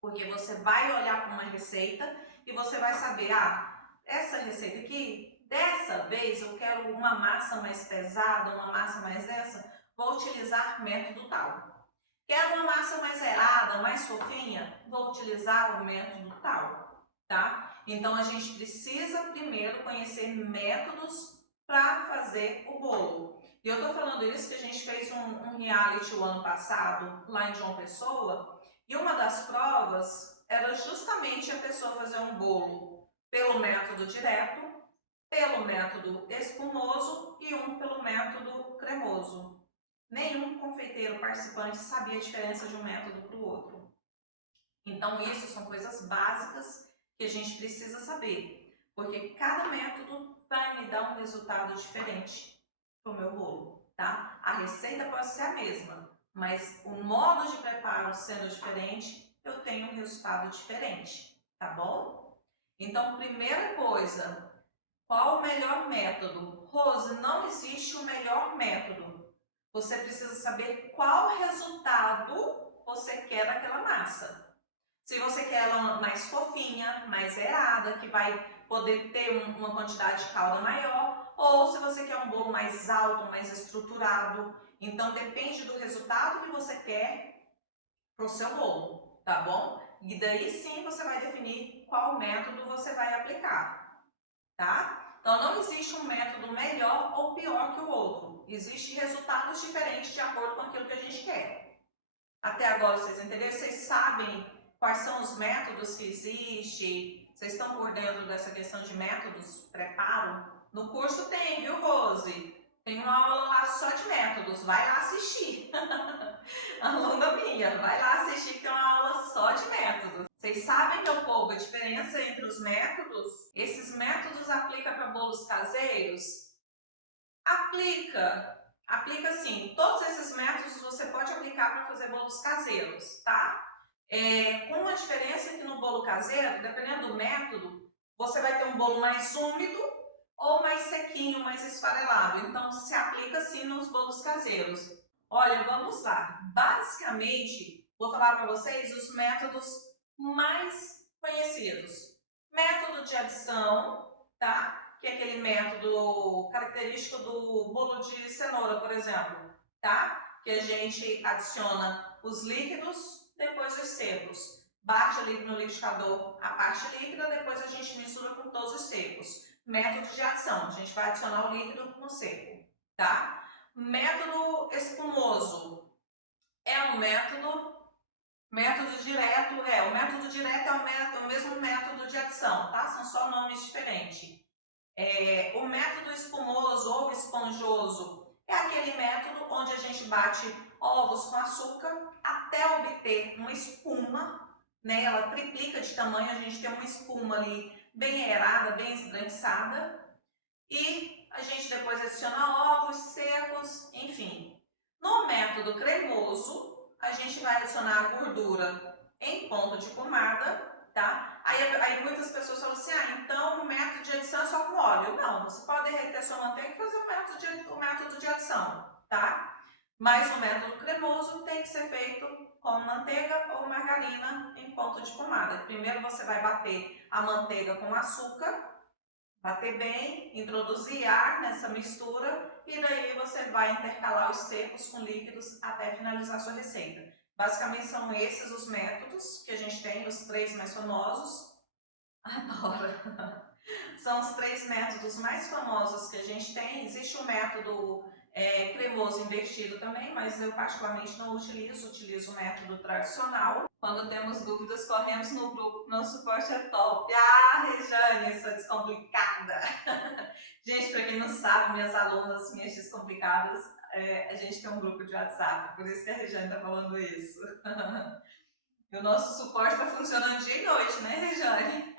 Porque você vai olhar para uma receita e você vai saber, essa receita aqui, dessa vez eu quero uma massa mais pesada, uma massa mais densa, vou utilizar método tal. Quero uma massa mais aerada, mais fofinha, vou utilizar o método tal, tá? Então a gente precisa primeiro conhecer métodos para fazer o bolo. E eu tô falando isso que a gente fez um reality o ano passado, lá em João Pessoa, e uma das provas era justamente a pessoa fazer um bolo pelo método direto, pelo método espumoso e um pelo método cremoso. Nenhum confeiteiro participante sabia a diferença de um método para o outro. Então, isso são coisas básicas que a gente precisa saber, porque cada método vai me dar um resultado diferente para o meu bolo, tá? A receita pode ser a mesma, mas o modo de preparo sendo diferente, eu tenho um resultado diferente, tá bom? Então, primeira coisa, qual o melhor método? Rose, não existe o melhor método. Você precisa saber qual resultado você quer daquela massa. Se você quer ela mais fofinha, mais aerada, que vai poder ter uma quantidade de calda maior, ou se você quer um bolo mais alto, mais estruturado. Então depende do resultado que você quer para o seu bolo, tá bom? E daí sim você vai definir qual método você vai aplicar, tá? Então não existe um método melhor ou pior que o outro. Existem resultados diferentes de acordo com aquilo que a gente quer. Até agora vocês entenderam? Vocês sabem quais são os métodos que existem? Vocês estão por dentro dessa questão de métodos, preparo? No curso tem, viu, Rose? Tem uma aula lá só de métodos, vai lá assistir. Aluna minha, vai lá assistir que tem uma aula só de métodos. Vocês sabem, meu povo, a diferença entre os métodos? Esses métodos aplicam para bolos caseiros? Aplica sim. Todos esses métodos você pode aplicar para fazer bolos caseiros, tá? Com uma diferença que no bolo caseiro, dependendo do método, você vai ter um bolo mais úmido ou mais sequinho, mais esfarelado. Então, se aplica sim nos bolos caseiros. Olha, vamos lá. Basicamente, vou falar para vocês os métodos mais conhecidos. Método de adição, tá? Que é aquele método característico do bolo de cenoura, por exemplo, tá? Que a gente adiciona os líquidos, depois os secos. Bate ali no liquidificador a parte líquida, depois a gente mistura com todos os secos. Método de adição, a gente vai adicionar o líquido no seco, tá? Método espumoso é um método direto, o método direto é o mesmo método de adição, tá? São só nomes diferentes. O método espumoso ou esponjoso é aquele método onde a gente bate ovos com açúcar até obter uma espuma, né? Ela triplica de tamanho, a gente tem uma espuma ali bem aerada, bem esbranquiçada. E a gente depois adiciona ovos secos, enfim. No método cremoso, a gente vai adicionar a gordura em ponto de pomada, tá? Aí muitas pessoas falam assim, então o método de adição é só com óleo. Não, você pode derreter a sua manteiga e fazer o método de adição, tá? Mas o método cremoso tem que ser feito com manteiga ou margarina em ponto de pomada. Primeiro você vai bater a manteiga com açúcar, bater bem, introduzir ar nessa mistura e daí você vai intercalar os secos com líquidos até finalizar a sua receita. Basicamente são esses os métodos que a gente tem, os 3 mais famosos. Adoro! São os 3 métodos mais famosos que a gente tem. Existe um método cremoso invertido também, mas eu particularmente não utilizo o método tradicional. Quando temos dúvidas, corremos no grupo, nosso suporte é top. Rejane, sou descomplicada! Gente, para quem não sabe, minhas alunas, minhas descomplicadas, a gente tem um grupo de WhatsApp, por isso que a Rejane está falando isso. E o nosso suporte está funcionando dia e noite, né, Rejane?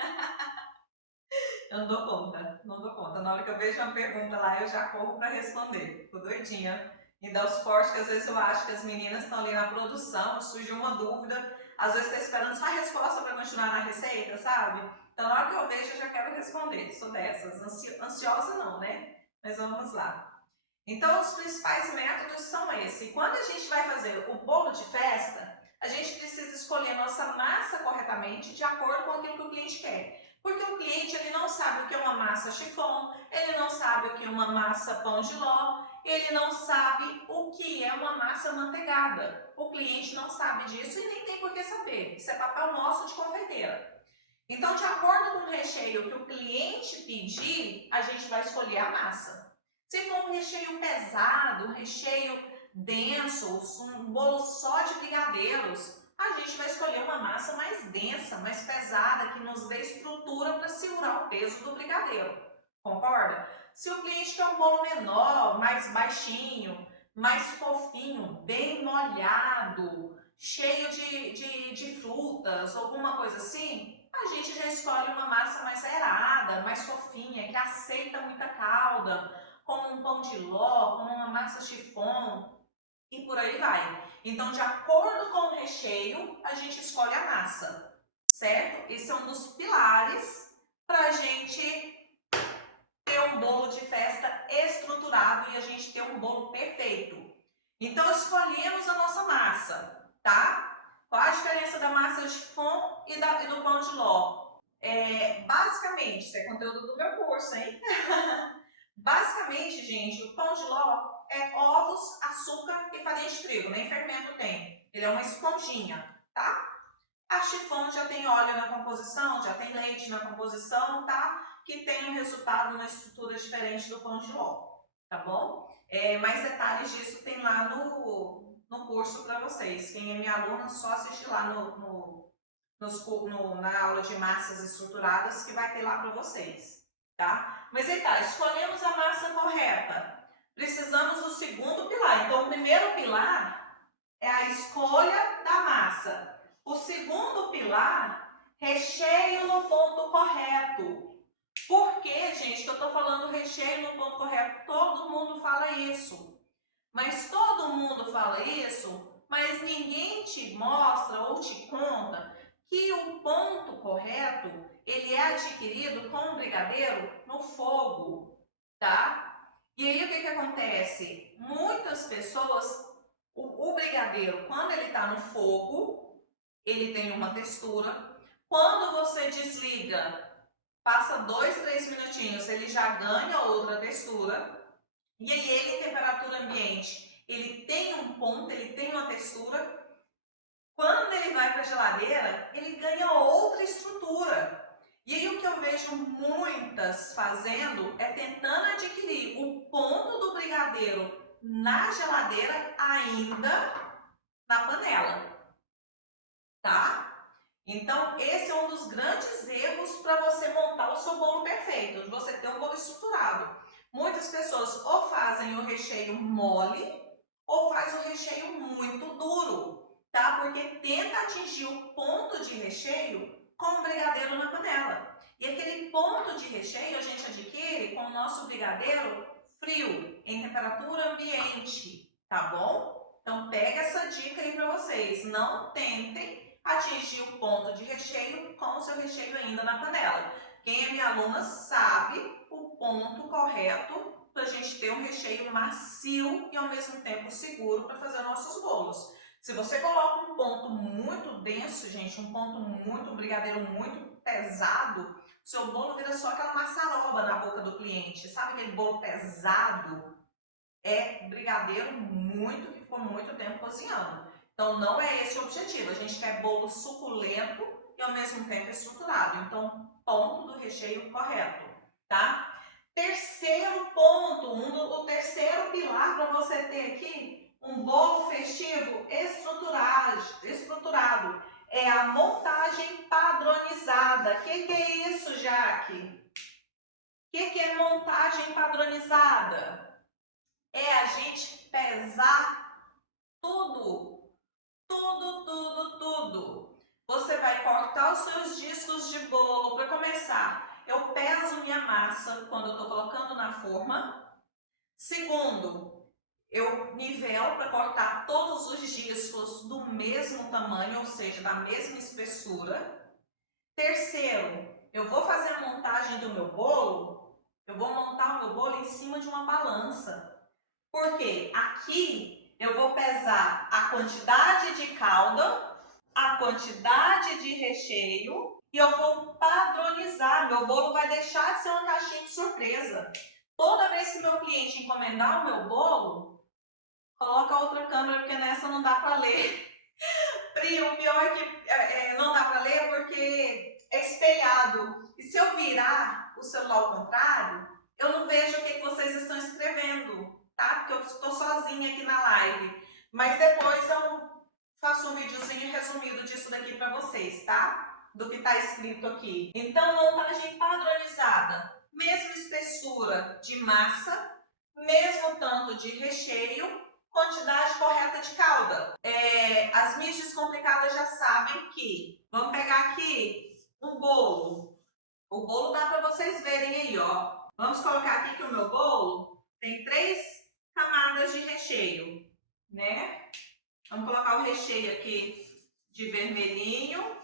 Eu não dou conta, não dou conta. Na hora que eu vejo uma pergunta lá, eu já corro para responder. Fico doidinha. E dá o suporte que às vezes eu acho que as meninas estão ali na produção, surgiu uma dúvida, às vezes está esperando só a resposta para continuar na receita, sabe? Então na hora que eu vejo, eu já quero responder. Sou dessas. Ansiosa não, né? Mas vamos lá. Então os principais métodos são esses. E quando a gente vai fazer o bolo de festa, a gente precisa escolher nossa massa corretamente de acordo com aquilo que o cliente quer. Porque o cliente ele não sabe o que é uma massa chiffon, ele não sabe o que é uma massa pão de ló, ele não sabe o que é uma massa manteigada. O cliente não sabe disso e nem tem por que saber. Isso é papel nosso de confeiteira. Então, de acordo com o recheio que o cliente pedir, a gente vai escolher a massa. Se for um recheio pesado, um recheio denso, um bolo só de brigadeiros, a gente vai escolher uma massa mais densa, mais pesada, que nos dê estrutura para segurar o peso do brigadeiro. Concorda? Se o cliente quer um bolo menor, mais baixinho, mais fofinho, bem molhado, cheio de frutas, alguma coisa assim, a gente já escolhe uma massa mais aerada, mais fofinha, que aceita muita calda, como um pão de ló, como uma massa chiffon e por aí vai. Então, de acordo com o recheio, a gente escolhe a massa, certo? Esse é um dos pilares para a gente ter um bolo de festa estruturado e a gente ter um bolo perfeito. Então, escolhemos a nossa massa, tá? Qual a diferença da massa chiffon e do pão de ló? Basicamente, isso é conteúdo do meu curso, hein? Basicamente, gente, o pão de ló é ovos, açúcar e farinha de trigo, nem fermento tem. Ele é uma esponjinha, tá? A chiffon já tem óleo na composição, já tem leite na composição, tá? Que tem um resultado, uma estrutura diferente do pão de ló, tá bom? Mais detalhes disso tem lá no curso para vocês. Quem é minha aluna, só assistir lá na aula de massas estruturadas que vai ter lá para vocês, tá? Mas aí tá, escolhemos a massa correta. Precisamos do segundo pilar. Então, o primeiro pilar é a escolha da massa. O segundo pilar, recheio no ponto correto. Por que, gente, que eu estou falando recheio no ponto correto? Todo mundo fala isso. Mas todo mundo fala isso, mas ninguém te mostra ou te conta que o ponto correto, ele é adquirido com o brigadeiro no fogo, tá? E aí o que acontece? Muitas pessoas, o brigadeiro, quando ele está no fogo, ele tem uma textura. Quando você desliga, passa 2, 3 minutinhos, ele já ganha outra textura. E aí ele em temperatura ambiente, ele tem um ponto, ele tem uma textura. Quando ele vai para a geladeira, ele ganha outra estrutura. E aí o que eu vejo muitas fazendo é tentando adquirir o ponto do brigadeiro na geladeira ainda na panela, tá? Então esse é um dos grandes erros para você montar o seu bolo perfeito, de você ter um bolo estruturado. Muitas pessoas ou fazem o recheio mole ou faz o recheio muito duro. tá? Porque tenta atingir o ponto de recheio com o brigadeiro na panela. E aquele ponto de recheio a gente adquire com o nosso brigadeiro frio, em temperatura ambiente, tá bom? Então pega essa dica aí para vocês, não tentem atingir o ponto de recheio com o seu recheio ainda na panela. Quem é minha aluna sabe o ponto correto para a gente ter um recheio macio e ao mesmo tempo seguro para fazer nossos bolos. Se você coloca um ponto muito denso, gente, um brigadeiro muito pesado, seu bolo vira só aquela maçaroba na boca do cliente. Sabe aquele bolo pesado? É brigadeiro que ficou muito tempo cozinhando. Então não é esse o objetivo. A gente quer bolo suculento e ao mesmo tempo estruturado. Então, ponto do recheio correto, tá? Terceiro ponto, o terceiro pilar para você ter aqui um bolo festivo estruturado é a montagem padronizada. O que é isso, Jaque? O que é montagem padronizada? É a gente pesar tudo, tudo. Você vai cortar os seus discos de bolo. Para começar, eu peso minha massa quando eu estou colocando na forma. Segundo, eu nivelo para cortar todos os discos do mesmo tamanho, ou seja, da mesma espessura. Terceiro, eu vou fazer a montagem do meu bolo, eu vou montar o meu bolo em cima de uma balança. Porque aqui eu vou pesar a quantidade de calda, a quantidade de recheio e eu vou padronizar. Meu bolo vai deixar de ser uma caixinha de surpresa. Toda vez que meu cliente encomendar o meu bolo, coloca outra câmera porque nessa não dá para ler. Pri, o pior é que não dá para ler porque é espelhado. E se eu virar o celular ao contrário, eu não vejo o que vocês estão escrevendo, tá? Porque eu estou sozinha aqui na live. Mas depois eu faço um videozinho resumido disso daqui para vocês, tá? Do que está escrito aqui. Então, montagem padronizada. Mesma espessura de massa, mesmo tanto de recheio, quantidade correta de calda. As minhas descomplicadas já sabem que, vamos pegar aqui um bolo. O bolo dá para vocês verem aí, ó. Vamos colocar aqui que o meu bolo tem 3 camadas de recheio, né? Vamos colocar o recheio aqui de vermelhinho,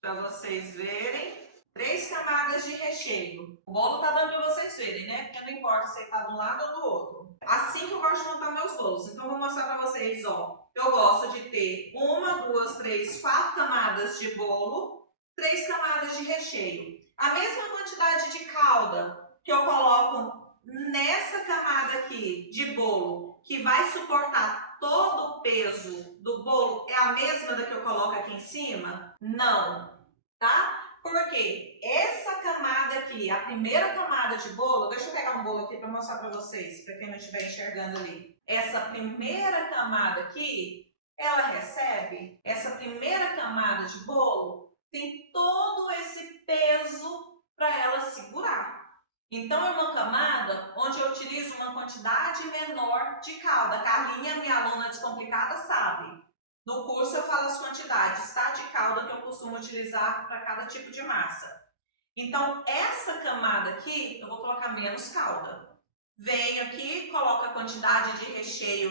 para vocês verem. 3 camadas de recheio. O bolo tá dando para vocês verem, né? Porque não importa se ele tá de um lado ou do outro. Assim que eu gosto de montar meus bolos. Então, eu vou mostrar para vocês, ó. Eu gosto de ter 1, 2, 3, 4 camadas de bolo, 3 camadas de recheio. A mesma quantidade de calda que eu coloco nessa camada aqui de bolo, que vai suportar todo o peso do bolo, é a mesma da que eu coloco aqui em cima? Não, tá? Porque essa camada aqui, a primeira camada de bolo, deixa eu pegar um bolo aqui para mostrar para vocês, para quem não estiver enxergando ali. Essa primeira camada aqui, ela recebe, essa primeira camada de bolo, tem todo esse peso para ela segurar. Então, é uma camada onde eu utilizo uma quantidade menor de calda. A Carlinha, minha aluna descomplicada, sabe. No curso eu falo as quantidades, tá? De calda que eu costumo utilizar para cada tipo de massa. Então, essa camada aqui, eu vou colocar menos calda. Venho aqui, coloco a quantidade de recheio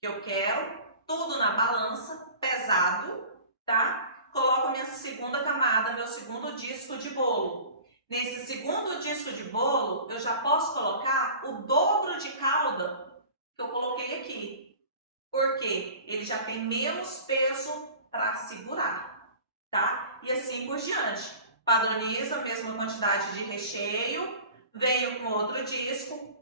que eu quero, tudo na balança, pesado, tá? Coloco a minha segunda camada, meu segundo disco de bolo. Nesse segundo disco de bolo, eu já posso colocar o dobro de calda que eu coloquei aqui. Porque ele já tem menos peso para segurar, tá? E assim por diante. Padroniza a mesma quantidade de recheio, venho com outro disco,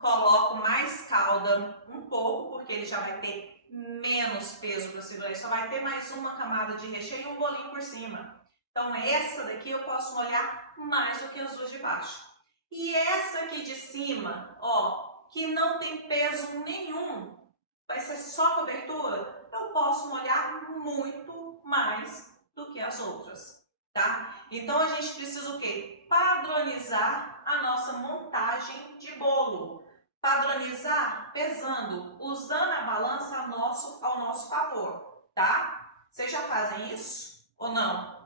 coloco mais calda um pouco, porque ele já vai ter menos peso para segurar. Ele só vai ter mais uma camada de recheio e um bolinho por cima. Então essa daqui eu posso molhar mais do que as duas de baixo. E essa aqui de cima, ó, que não tem peso nenhum, vai ser só cobertura, eu posso molhar muito mais do que as outras, tá? Então a gente precisa o quê? Padronizar a nossa montagem de bolo. Padronizar pesando, usando a balança ao nosso favor. tá? Vocês já fazem isso ou não?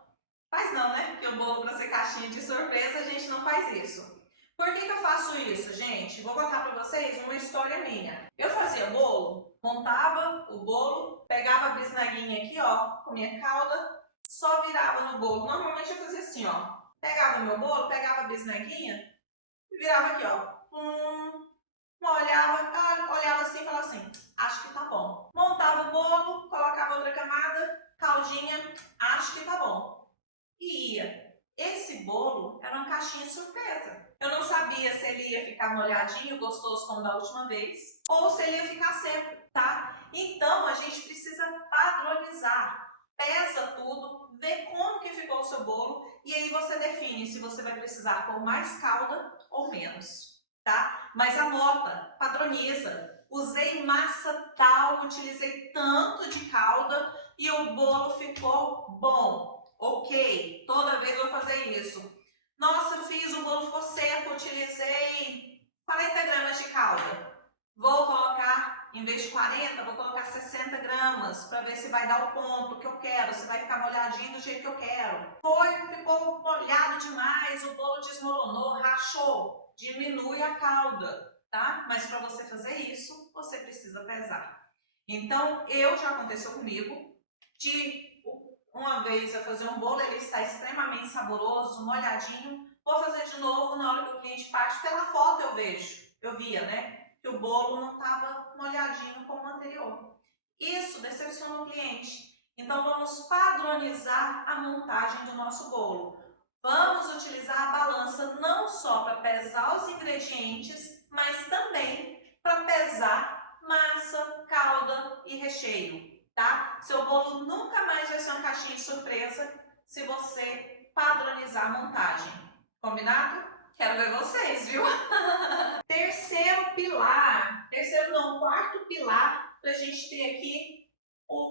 Faz não, né? Porque o bolo para ser caixinha de surpresa a gente não faz isso. Por que eu faço isso, gente? Vou contar para vocês uma história minha. Eu fazia bolo, montava o bolo, pegava a bisnaguinha aqui, ó, com minha calda, só virava no bolo. Normalmente eu fazia assim, ó. Pegava o meu bolo, pegava a bisnaguinha e virava aqui, ó. Olhava assim e falava assim, acho que tá bom. Montava o bolo, colocava outra camada, caldinha, acho que tá bom. E ia. Esse bolo era uma caixinha surpresa. Eu não sabia se ele ia ficar molhadinho, gostoso como da última vez, ou se ele ia ficar seco, tá? Então a gente precisa padronizar. Pesa tudo, vê como que ficou o seu bolo e aí você define se você vai precisar pôr mais calda ou menos, tá? Mas anota, padroniza. Usei massa tal, utilizei tanto de calda e o bolo ficou bom. Ok, toda vez eu vou fazer isso. Nossa, fiz, o bolo ficou seco, utilizei 40 gramas de calda. Vou colocar, em vez de 40, vou colocar 60 gramas, para ver se vai dar o ponto que eu quero, se vai ficar molhadinho do jeito que eu quero. Ficou molhado demais, o bolo desmoronou, rachou. Diminui a calda, tá? Mas para você fazer isso, você precisa pesar. Então, já aconteceu comigo, de uma vez eu fazer um bolo, ele está extremamente saboroso, molhadinho. Vou fazer de novo na hora que o cliente parte. Pela foto eu via, né? Que o bolo não estava molhadinho como o anterior. Isso decepciona o cliente. Então vamos padronizar a montagem do nosso bolo. Vamos utilizar a balança não só para pesar os ingredientes, mas também para pesar massa, calda e recheio, tá? Seu bolo nunca mais vai ser uma caixinha de surpresa se você padronizar a montagem. Combinado? Quero ver vocês, viu? Quarto pilar para a gente ter aqui o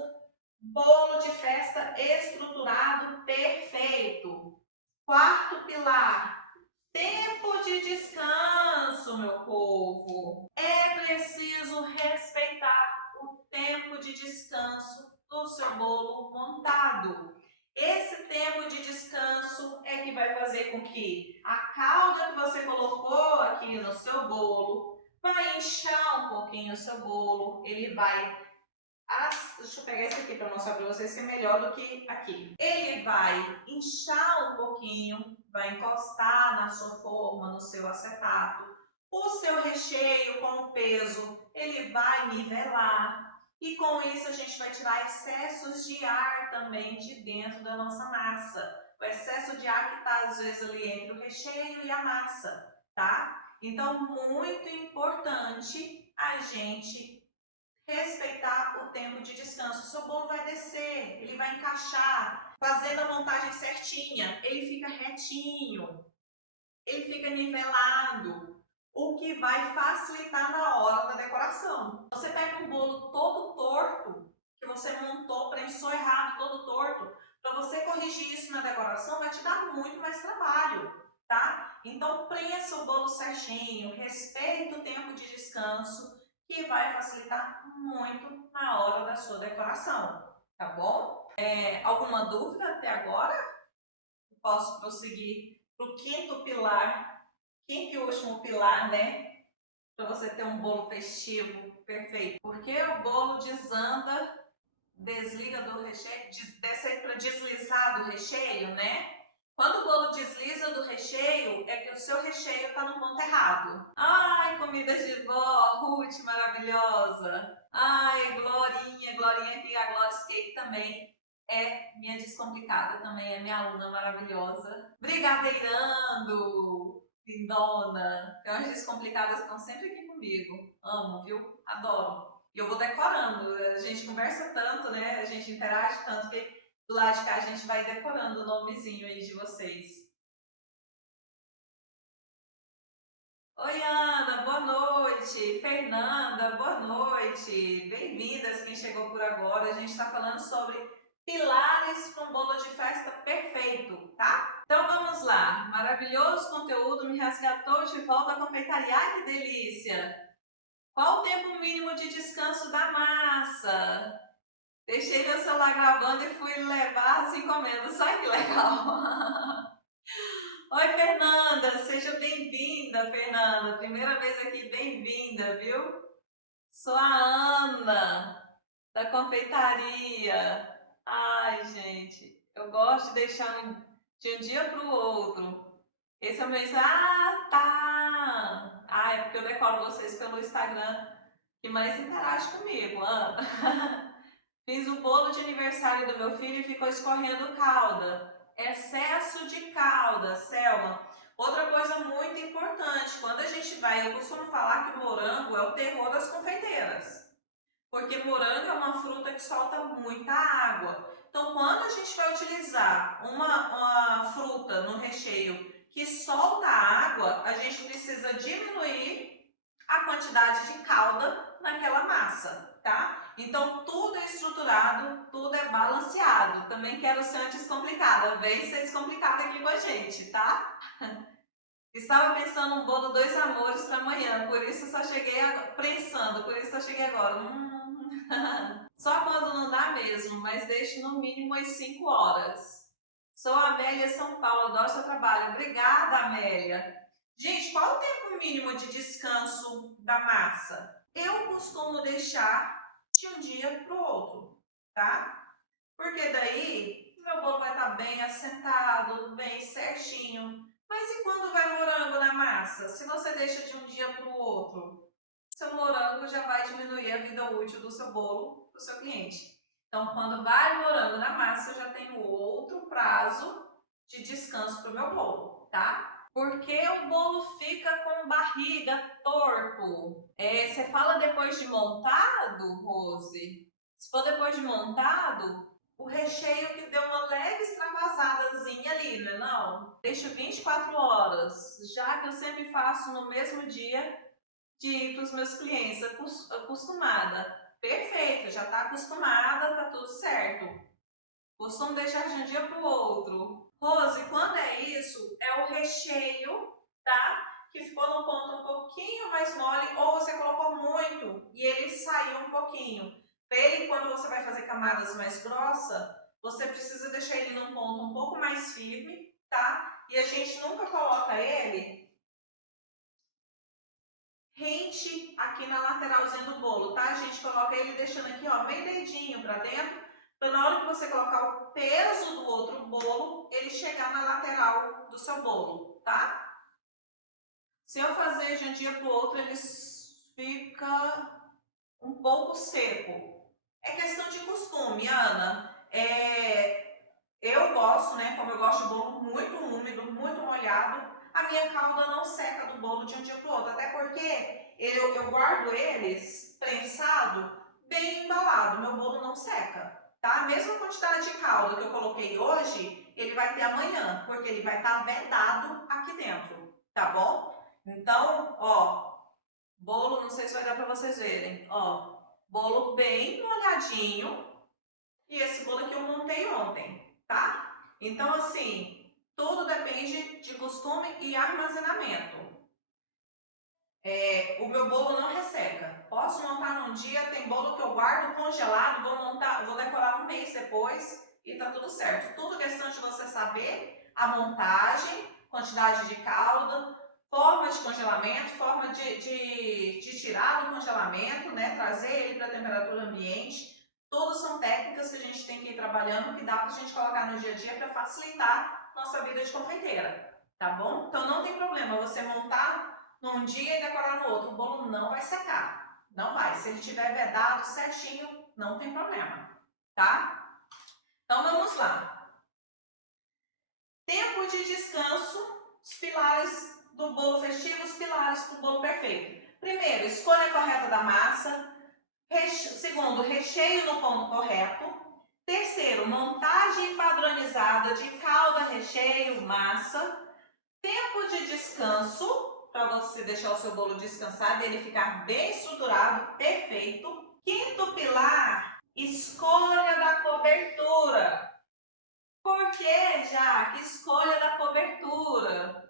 bolo de festa estruturado perfeito. Quarto pilar, tempo de descanso, meu povo. É preciso respeitar o tempo de descanso do seu bolo montado. Esse tempo de descanso é que vai fazer com que a calda que você colocou aqui no seu bolo vai inchar um pouquinho o seu bolo, ele vai... Deixa eu pegar esse aqui para mostrar para vocês que é melhor do que aqui. Ele vai inchar um pouquinho, vai encostar na sua forma, no seu acetato. O seu recheio com o peso, ele vai nivelar. E com isso a gente vai tirar excessos de ar também de dentro da nossa massa. O excesso de ar que está às vezes ali entre o recheio e a massa, tá? Então, muito importante a gente respeitar o tempo de descanso. O seu bolo vai descer, ele vai encaixar, fazendo a montagem certinha, ele fica retinho, ele fica nivelado, o que vai facilitar na hora da decoração. Você pega um bolo todo torto, que você montou, prensou errado, todo torto, para você corrigir isso na decoração vai te dar muito mais trabalho, tá? Então prensa o bolo certinho, respeita o tempo de descanso, que vai facilitar muito na hora da sua decoração, tá bom? Alguma dúvida até agora? Posso prosseguir para o quinto e último pilar, né? Para você ter um bolo festivo perfeito. Porque o bolo desanda, desliga do recheio, para deslizar do recheio, né? Quando o bolo desliza do recheio, é que o seu recheio está no ponto errado. Ai, comida de vó, Ruth maravilhosa. Ai, Glorinha aqui, a Glória Cake também é minha descomplicada, também é minha aluna maravilhosa. Brigadeirando, lindona. Tem umas descomplicadas que estão sempre aqui comigo. Amo, viu? Adoro. E eu vou decorando. A gente conversa tanto, né? A gente interage tanto que do lado de cá a gente vai decorando o nomezinho aí de vocês. Oi, Ana, boa noite. Fernanda, boa noite. Bem-vindas quem chegou por agora. A gente está falando sobre pilares para um bolo de festa perfeito, tá? Então vamos lá. Maravilhoso conteúdo me resgatou de volta à confeitaria. Ai, que delícia! Qual o tempo mínimo de descanso da massa? Deixei meu celular gravando e fui levar as encomendas. Olha que legal! Oi, Fernanda! Seja bem-vinda, Fernanda! Primeira vez aqui, bem-vinda, viu? Sou a Ana, da confeitaria. Ai, gente, eu gosto de deixar de um dia para o outro. Esse é o meu Instagram. Ah, tá! Ah, é porque eu decoro vocês pelo Instagram que mais interage comigo, Ana. Fiz o bolo de aniversário do meu filho e ficou escorrendo calda. Excesso de calda, Selma. Outra coisa muito importante, quando a gente vai, eu costumo falar que morango é o terror das confeiteiras. Porque morango é uma fruta que solta muita água. Então, quando a gente vai utilizar uma fruta no recheio que solta água, a gente precisa diminuir a quantidade de calda naquela massa, tá? Então, tudo é estruturado, tudo é balanceado. Também quero ser uma descomplicada. Vem ser descomplicada aqui com a gente, tá? Estava pensando um bolo dois amores para amanhã, por isso só cheguei prensando, por isso só cheguei agora. Só quando não dá mesmo, mas deixo no mínimo as 5 horas. Sou a Amélia São Paulo, adoro seu trabalho. Obrigada, Amélia. Gente, qual o tempo mínimo de descanso da massa? Eu costumo deixar de um dia para o outro, tá? Porque daí meu bolo vai estar bem assentado, bem certinho. Mas e quando vai morango na massa? Se você deixa de um dia para o outro, seu morango já vai diminuir a vida útil do seu bolo para o seu cliente. Então, quando vai morango na massa, eu já tenho outro prazo de descanso para o meu bolo, tá? Porque o bolo fica com barriga torto. Você fala depois de montado, Rose? Se for depois de montado, o recheio que deu uma leve extravasadazinha ali, né? Não, deixo 24 horas, já que eu sempre faço no mesmo dia de ir para os meus clientes, acostumada. Perfeito, já está acostumada, tá tudo certo. Costumo deixar de um dia para o outro. Rose, quando é isso, é o recheio, tá? Que ficou no ponto um pouquinho mais mole, ou você colocou muito e ele saiu um pouquinho. Para ele, quando você vai fazer camadas mais grossas, você precisa deixar ele num ponto um pouco mais firme, tá? E a gente nunca coloca ele rente aqui na lateralzinha do bolo, tá? A gente coloca ele deixando aqui, ó, bem dedinho para dentro, para na hora que você colocar o peso do outro bolo, ele chegar na lateral do seu bolo, tá? Se eu fazer de um dia para o outro, ele fica um pouco seco. É questão de costume, Ana. Eu gosto, né? Como eu gosto de bolo muito úmido, muito molhado, a minha calda não seca do bolo de um dia para o outro. Até porque eu guardo eles prensado, bem embalado. Meu bolo não seca, tá? A mesma quantidade de calda que eu coloquei hoje, ele vai ter amanhã, porque ele vai estar vedado aqui dentro, tá bom? Então, ó, bolo, não sei se vai dar para vocês verem, ó, bolo bem molhadinho. E esse bolo aqui eu montei ontem, tá? Então, assim, tudo depende de costume e armazenamento. O meu bolo não resseca. Posso montar num dia, tem bolo que eu guardo congelado, vou montar, vou decorar um mês depois e tá tudo certo. Tudo questão de você saber a montagem, quantidade de calda, forma de congelamento, forma de tirar do congelamento, né? Trazer ele para a temperatura ambiente. Tudo são técnicas que a gente tem que ir trabalhando, que dá para a gente colocar no dia a dia para facilitar nossa vida de confeiteira, tá bom? Então não tem problema você montar num dia e decorar no outro. O bolo não vai secar, não vai. Se ele tiver vedado certinho, não tem problema, tá? Então vamos lá. Tempo de descanso, os pilares do bolo festivo, os pilares para o bolo perfeito. Primeiro, escolha correta da massa. Segundo, recheio no ponto correto. Terceiro, montagem padronizada de calda, recheio, massa. Tempo de descanso, para você deixar o seu bolo descansar, ele ficar bem estruturado, perfeito. Quinto pilar, escolha da cobertura. Por que, Jaque? Escolha da cobertura.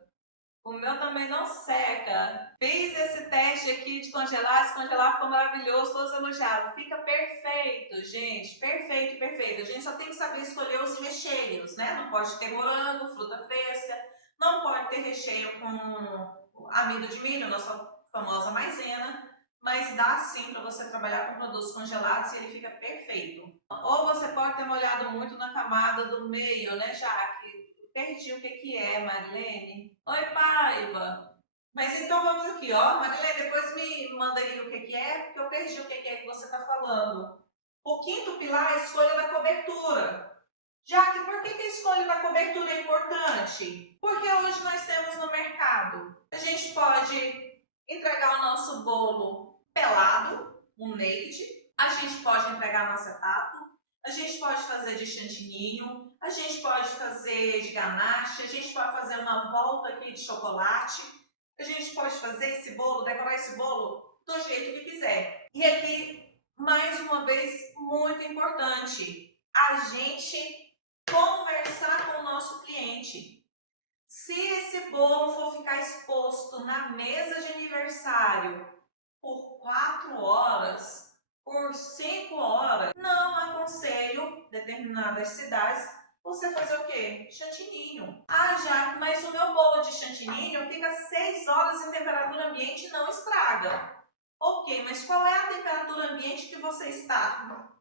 meu também não seca. Fiz esse teste aqui de congelar, descongelar, ficou maravilhoso, todos elogiaram. Fica perfeito, gente, perfeito, perfeito. A gente só tem que saber escolher os recheios, né? Não pode ter morango, fruta fresca, não pode ter recheio com amido de milho, nossa famosa maisena, mas dá sim para você trabalhar com produtos congelados e ele fica perfeito. Ou você pode ter molhado muito na camada do meio, né, Jaque? Perdi o que é, Marilene. Oi, Paiva. Mas então vamos aqui, ó. Marilene, depois me manda aí o que é, porque eu perdi o que é que você está falando. O quinto pilar é a escolha da cobertura. Jaque, por que a escolha da cobertura é importante? Porque hoje nós temos no mercado, a gente pode entregar o nosso bolo pelado, um naked, a gente pode entregar no acetato, a gente pode fazer de chantininho, a gente pode fazer de ganache, a gente pode fazer uma volta aqui de chocolate, a gente pode fazer esse bolo, decorar esse bolo do jeito que quiser. E aqui, mais uma vez, muito importante, a gente conversar com o nosso cliente. Se esse bolo for ficar exposto na mesa de aniversário por 4 horas, por 5 horas, não aconselho determinadas cidades você fazer o quê? Chantininho. Ah, já, mas o meu bolo de chantininho fica 6 horas em temperatura ambiente e não estraga. Ok, mas qual é a temperatura ambiente que você está?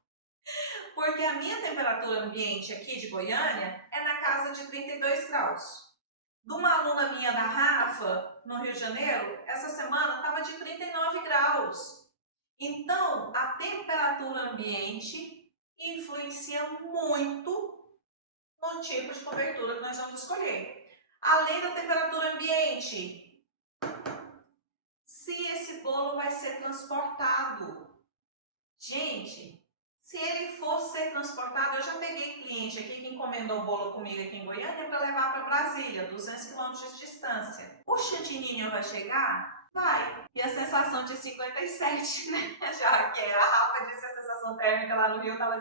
Porque a minha temperatura ambiente aqui de Goiânia é na casa de 32 graus. De uma aluna minha da Rafa, no Rio de Janeiro, essa semana estava de 39 graus. Então, a temperatura ambiente influencia muito no tipo de cobertura que nós vamos escolher. Além da temperatura ambiente, se esse bolo vai ser transportado. Gente, se ele for ser transportado, eu já peguei cliente aqui que encomendou o bolo comigo aqui em Goiânia para levar para Brasília, 200 quilômetros de distância. O chantininho vai chegar? Vai. E a sensação de 57, né? Já que a Rafa disse a sensação térmica lá no Rio estava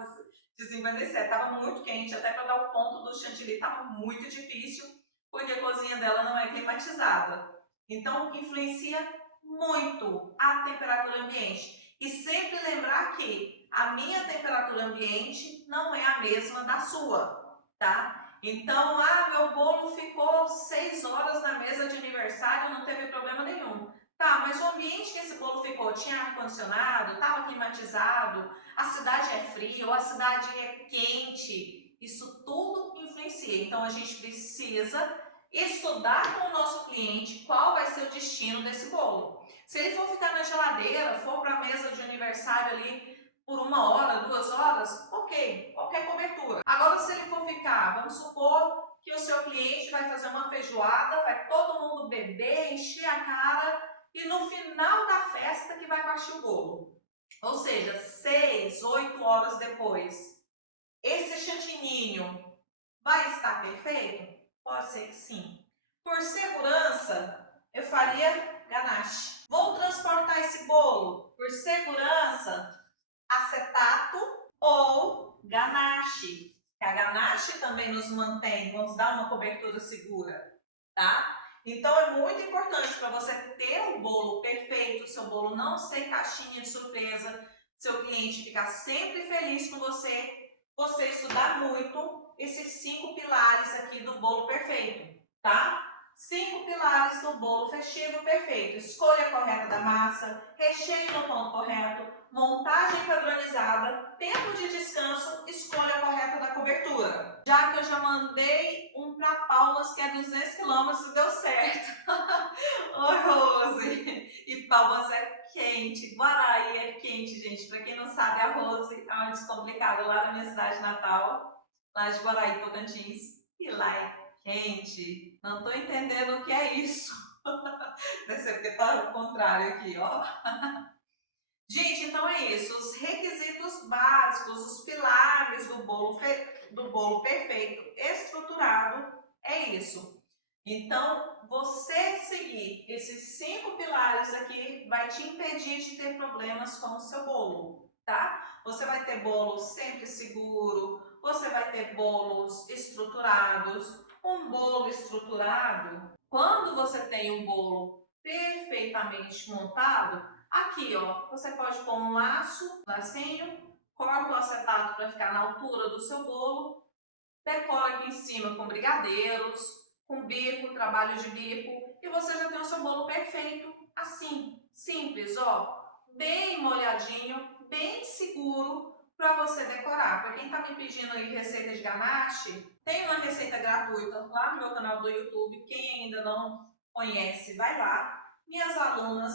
de 57. Estava muito quente, até para dar o ponto do chantilly estava muito difícil, porque a cozinha dela não é climatizada. Então, influencia muito a temperatura ambiente. E sempre lembrar que a minha temperatura ambiente não é a mesma da sua, tá? Então, meu bolo ficou 6 horas na mesa de aniversário, não teve problema nenhum. Tá, mas o ambiente que esse bolo ficou, tinha ar-condicionado, estava climatizado, a cidade é fria ou a cidade é quente, isso tudo influencia. Então, a gente precisa estudar com o nosso cliente qual vai ser o destino desse bolo. Se ele for ficar na geladeira, for para a mesa de aniversário ali por 1 hora, 2 horas, ok, qualquer cobertura. Agora, se ele for ficar, vamos supor que o seu cliente vai fazer uma feijoada, vai todo mundo beber, encher a cara e no final da festa que vai partir o bolo. Ou seja, 6, 8 horas depois, esse chantininho vai estar perfeito? Pode ser que sim. Por segurança, eu faria ganache. Vou transportar esse bolo, por segurança, acetato ou ganache. Que a ganache também nos mantém, nos dá uma cobertura segura, tá? Então é muito importante para você ter o bolo perfeito, seu bolo não ser caixinha de surpresa, seu cliente ficar sempre feliz com você estudar muito esses 5 pilares aqui do bolo perfeito, tá? 5 pilares do bolo festivo perfeito. Escolha correta da massa, recheio no ponto correto, montagem padronizada, tempo de descanso, escolha correta da cobertura. Já que eu já mandei um para Palmas, que é 200 quilômetros, deu certo. Oi, Rose. E Palmas é quente, Guaraí é quente, gente. Para quem não sabe, a Rose é uma descomplicada lá na minha cidade natal, lá de Guaraí, Tocantins. E lá é quente. Não estou entendendo o que é isso. Deve ser porque está ao contrário aqui, ó. Gente, então é isso. Os requisitos básicos, os pilares do bolo perfeito estruturado é isso. Então, você seguir esses 5 pilares aqui vai te impedir de ter problemas com o seu bolo, tá? Você vai ter bolo sempre seguro, você vai ter bolos estruturados. Um bolo estruturado Quando você tem o bolo perfeitamente montado, aqui ó, você pode pôr um lacinho, corta o acetato para ficar na altura do seu bolo, decora aqui em cima com brigadeiros, com bico, trabalho de bico, e você já tem o seu bolo perfeito assim, simples, ó, bem molhadinho, bem seguro para você decorar. Para quem está me pedindo aí receita de ganache, tem uma receita gratuita lá no meu canal do YouTube, quem ainda não conhece, vai lá. Minhas alunas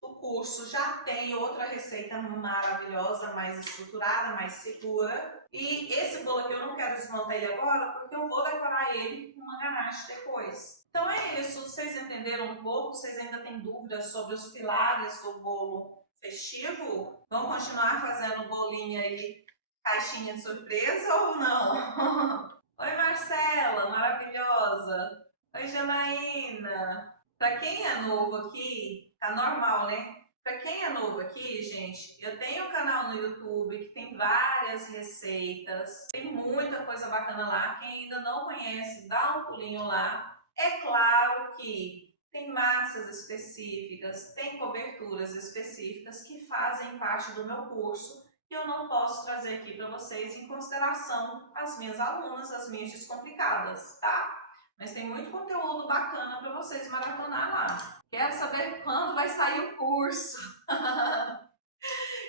do curso já tem outra receita maravilhosa, mais estruturada, mais segura. E esse bolo aqui eu não quero desmontar ele agora, porque eu vou decorar ele com uma ganache depois. Então é isso, vocês entenderam um pouco? Vocês ainda têm dúvidas sobre os pilares do bolo festivo? Vamos continuar fazendo bolinho aí, caixinha de surpresa ou não? Oi Marcela, maravilhosa! Oi Janaína! Para quem é novo aqui, tá normal, né? Para quem é novo aqui, gente, eu tenho um canal no YouTube que tem várias receitas, tem muita coisa bacana lá. Quem ainda não conhece, dá um pulinho lá. É claro que tem massas específicas, tem coberturas específicas que fazem parte do meu curso que eu não posso trazer aqui para vocês em consideração as minhas alunas, as minhas descomplicadas, tá? Mas tem muito conteúdo bacana para vocês maratonar lá. Quero saber quando vai sair o curso.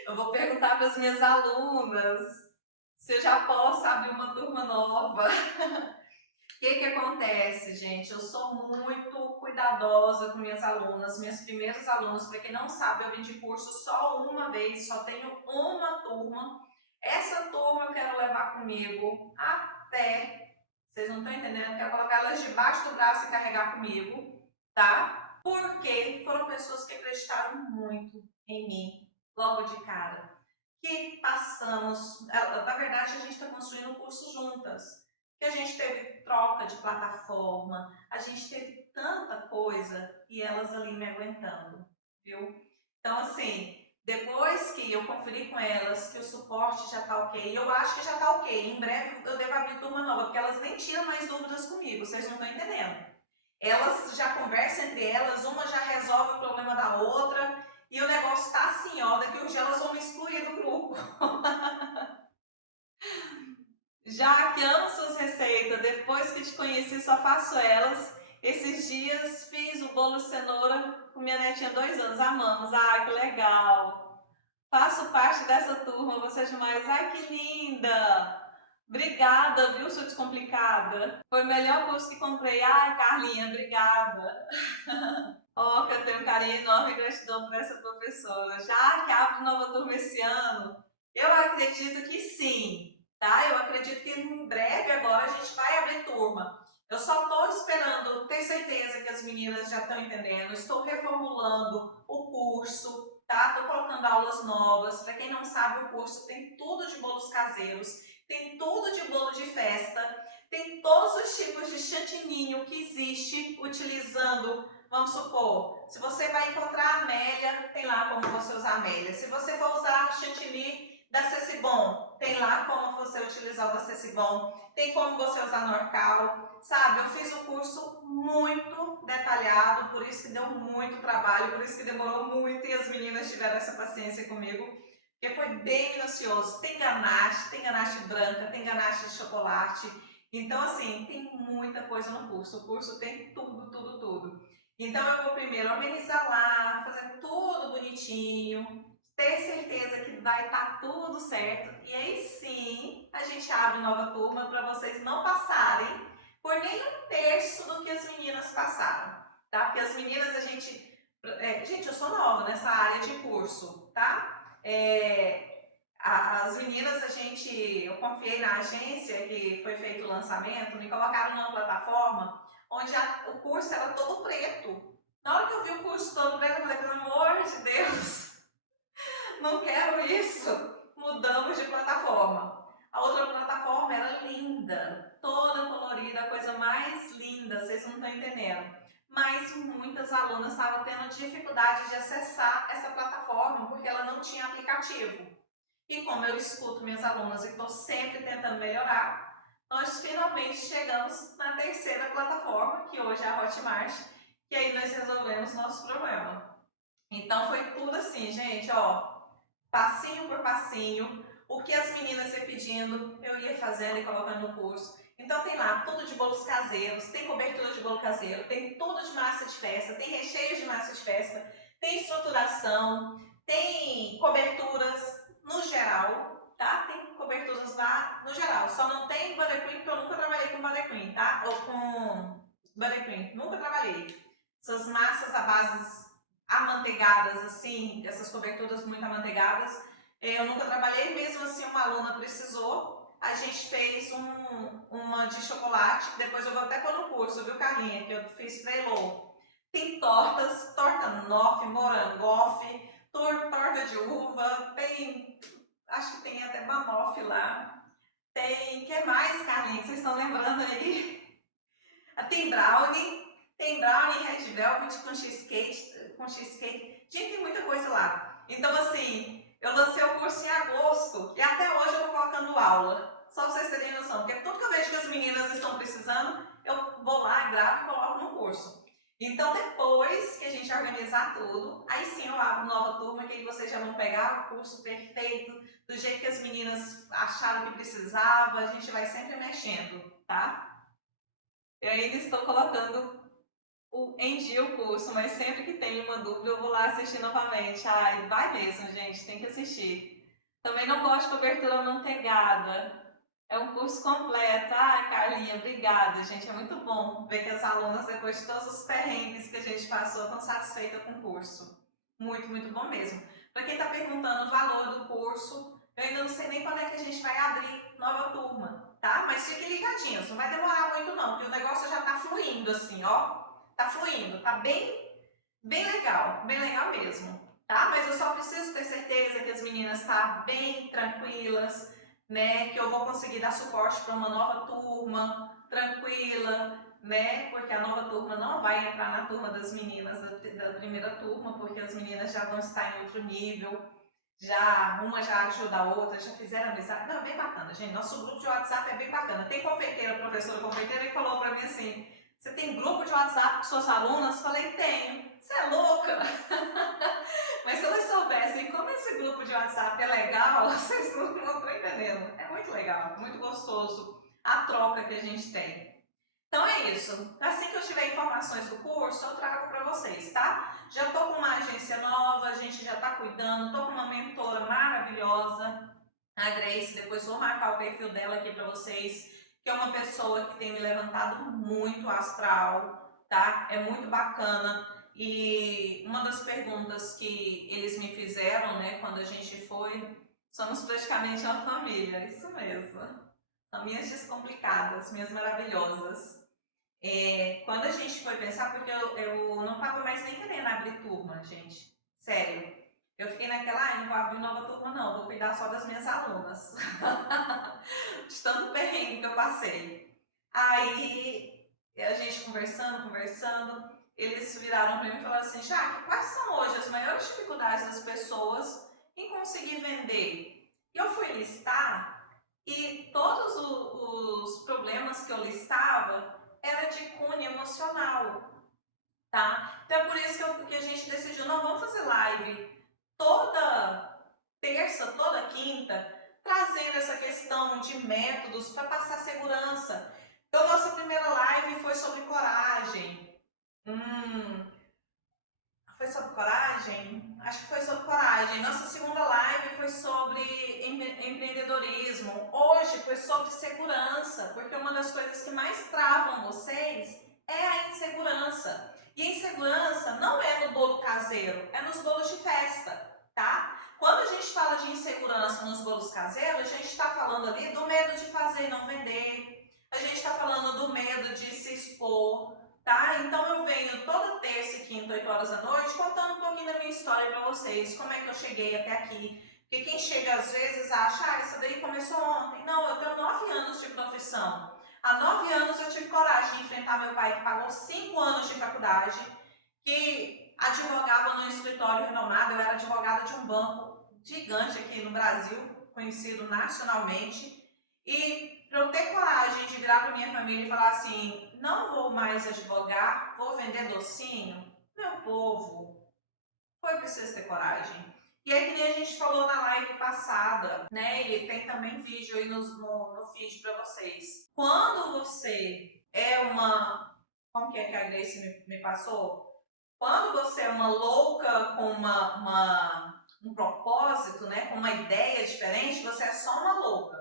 Eu vou perguntar para as minhas alunas se eu já posso abrir uma turma nova. O que acontece, gente? Eu sou muito cuidadosa com minhas alunas, minhas primeiras alunas. Para quem não sabe, eu vendi curso só uma vez, só tenho uma turma. Essa turma eu quero levar comigo até, vocês não estão entendendo, eu quero colocar elas debaixo do braço e carregar comigo, tá? Porque foram pessoas que acreditaram muito em mim, logo de cara. Que passamos, na verdade a gente está construindo o curso juntas, que a gente teve troca de plataforma, a gente teve tanta coisa e elas ali me aguentando, viu? Então assim, depois que eu conferi com elas que o suporte já está ok, eu acho que já está ok, em breve eu devo abrir turma nova, porque elas nem tiram mais dúvidas comigo, vocês não estão entendendo. Elas já conversam entre elas, uma já resolve o problema da outra, e o negócio tá assim, ó, daqui uns dias elas vão me excluir do grupo. Já que amo suas receitas, depois que te conheci só faço elas. Esses dias fiz o bolo de cenoura com minha netinha 2 anos, amamos. Ai, que legal! Faço parte dessa turma, você é demais. Ai, que linda! Obrigada, viu, sua descomplicada? Foi o melhor curso que comprei. Ai, Carlinha, obrigada. Ó, que eu tenho um carinho enorme e gratidão por essa professora. Já que abre nova turma esse ano, eu acredito que sim, tá? Eu acredito que em breve agora a gente vai abrir turma. Eu só estou esperando ter certeza que as meninas já estão entendendo. Estou reformulando o curso, tá? Estou colocando aulas novas. Para quem não sabe, o curso tem tudo de bolos caseiros, tem tudo de bolo de festa, tem todos os tipos de chantininho que existe utilizando. Vamos supor, se você vai encontrar a Amélia, tem lá como você usar a Amélia. Se você for usar chantilly da Cecibon, tem lá como você utilizar o da Cecibon. Tem como você usar Norcal, sabe? Eu fiz o curso muito detalhado, por isso que deu muito trabalho, por isso que demorou muito e as meninas tiveram essa paciência comigo, porque foi bem minucioso. Tem ganache branca, tem ganache de chocolate. Então, assim, tem muita coisa no curso. O curso tem tudo, tudo, tudo. Então eu vou primeiro organizar lá, fazer tudo bonitinho, ter certeza que vai estar tudo certo. E aí sim, a gente abre nova turma para vocês não passarem por nem um terço do que as meninas passaram, tá? Porque as meninas gente, eu sou nova nessa área de curso, tá? As meninas, eu confiei na agência que foi feito o lançamento, me colocaram numa plataforma onde o curso era todo preto. Na hora que eu vi o curso todo preto, eu falei, pelo amor de Deus, não quero isso. Mudamos de plataforma. A outra plataforma era linda, toda colorida, a coisa mais linda, vocês não estão entendendo. Mas muitas alunas estavam tendo dificuldade de acessar essa plataforma porque ela não tinha aplicativo. E como eu escuto minhas alunas e estou sempre tentando melhorar, nós finalmente chegamos na terceira plataforma, que hoje é a Hotmart, que aí nós resolvemos nosso problema. Então foi tudo assim, gente, ó, passinho por passinho, o que as meninas iam pedindo, eu ia fazendo e colocando no curso. Então tem lá tudo de bolos caseiros, tem cobertura de bolo caseiro, tem tudo de massa de festa, tem recheio de massa de festa, tem estruturação, tem coberturas no geral, tá? Tem coberturas lá no geral. Só não tem buttercream, porque eu nunca trabalhei com buttercream, tá? Ou com buttercream, nunca trabalhei. Essas massas à base amanteigadas, assim, essas coberturas muito amanteigadas, eu nunca trabalhei, mesmo assim uma aluna precisou, a gente fez uma de chocolate, que depois eu vou até pôr no curso, viu, Carlinha, que eu fiz pra Elô. Tem tortas, torta noff, morangofe, torta de uva, tem, acho que tem até banoffee lá. Tem, que mais, Carlinhos? Vocês estão lembrando aí? Tem brownie, red velvet com cheesecake. Gente, tem muita coisa lá. Então, assim, eu lancei o curso em agosto e até hoje eu tô colocando aula. Só pra vocês terem noção, porque tudo que eu vejo que as meninas estão precisando, eu vou lá, gravo e coloco no curso. Então, depois que a gente organizar tudo, aí sim eu abro nova turma, que aí vocês já vão pegar o curso perfeito, do jeito que as meninas acharam que precisava, a gente vai sempre mexendo, tá? Eu ainda estou colocando em dia o curso, mas sempre que tem uma dúvida eu vou lá assistir novamente. Ai, vai mesmo, gente, tem que assistir. Também não gosto de cobertura manteigada. É um curso completo. Ai, Carlinha, obrigada, gente. É muito bom ver que as alunas, depois de todos os perrengues que a gente passou, estão satisfeitas com o curso. Muito, muito bom mesmo. Para quem está perguntando o valor do curso, eu ainda não sei nem quando é que a gente vai abrir nova turma, tá? Mas fiquem ligadinhos, não vai demorar muito não, porque o negócio já está fluindo assim, ó. Tá fluindo, tá bem legal mesmo, tá? Mas eu só preciso ter certeza que as meninas estão bem tranquilas, né? Que eu vou conseguir dar suporte para uma nova turma, tranquila, né? Porque a nova turma não vai entrar na turma das meninas da primeira turma, porque as meninas já vão estar em outro nível, já uma já ajuda a outra, já fizeram amizade. Não, é bem bacana, gente. Nosso grupo de WhatsApp é bem bacana. Tem confeiteira, professora confeiteira, que falou para mim assim: você tem grupo de WhatsApp com suas alunas? Falei, tenho. Você é louca? Mas se elas soubessem como esse grupo de WhatsApp é legal, vocês não estão entendendo. É muito legal, muito gostoso a troca que a gente tem. Então é isso. Assim que eu tiver informações do curso, eu trago para vocês, tá? Já tô com uma agência nova, a gente já tá cuidando, tô com uma mentora maravilhosa, a Grace, depois vou marcar o perfil dela aqui para vocês, que é uma pessoa que tem me levantado muito astral, tá? É muito bacana. E uma das perguntas que eles me fizeram, né, quando a gente foi, somos praticamente uma família, isso mesmo. São minhas descomplicadas, minhas maravilhosas. Quando a gente foi pensar, porque eu não estava mais nem querendo abrir turma, gente. Sério. Eu fiquei naquela, não vou abrir nova turma não, vou cuidar só das minhas alunas. De tanto perrengue que eu passei. Aí, a gente conversando, eles viraram para mim e falaram assim, Jaque, quais são hoje as maiores dificuldades das pessoas em conseguir vender? E eu fui listar e todos os problemas que eu listava era de cunho emocional, tá? Então é por isso que a gente decidiu, não, vamos fazer live toda terça, toda quinta, trazendo essa questão de métodos para passar segurança. Então nossa primeira live foi sobre coragem. Hum, foi sobre coragem? Acho que foi sobre coragem. Nossa segunda live foi sobre empreendedorismo. Hoje foi sobre segurança, porque uma das coisas que mais travam vocês é a insegurança. E a insegurança não é no bolo caseiro, é nos bolos de festa, tá? Quando a gente fala de insegurança nos bolos caseiros, a gente está falando ali do medo de fazer e não vender, a gente está falando do medo de se expor, tá? Então eu venho toda terça e quinta, 8 horas da noite, contando um pouquinho da minha história para vocês, como é que eu cheguei até aqui. Porque quem chega às vezes acha, isso daí começou ontem. Não, eu tenho 9 anos de profissão. Há 9 anos eu tive coragem de enfrentar meu pai, que pagou 5 anos de faculdade, que advogava num escritório renomado, eu era advogada de um banco gigante aqui no Brasil, conhecido nacionalmente, e para eu ter coragem de virar para minha família e falar assim, não vou mais advogar, vou vender docinho, meu povo, foi preciso ter coragem. E aí, que nem a gente falou na live passada, né? E tem também vídeo aí no feed para vocês. Quando você é uma... Como que é que a Grace me passou? Quando você é uma louca com um propósito, né? Com uma ideia diferente, você é só uma louca.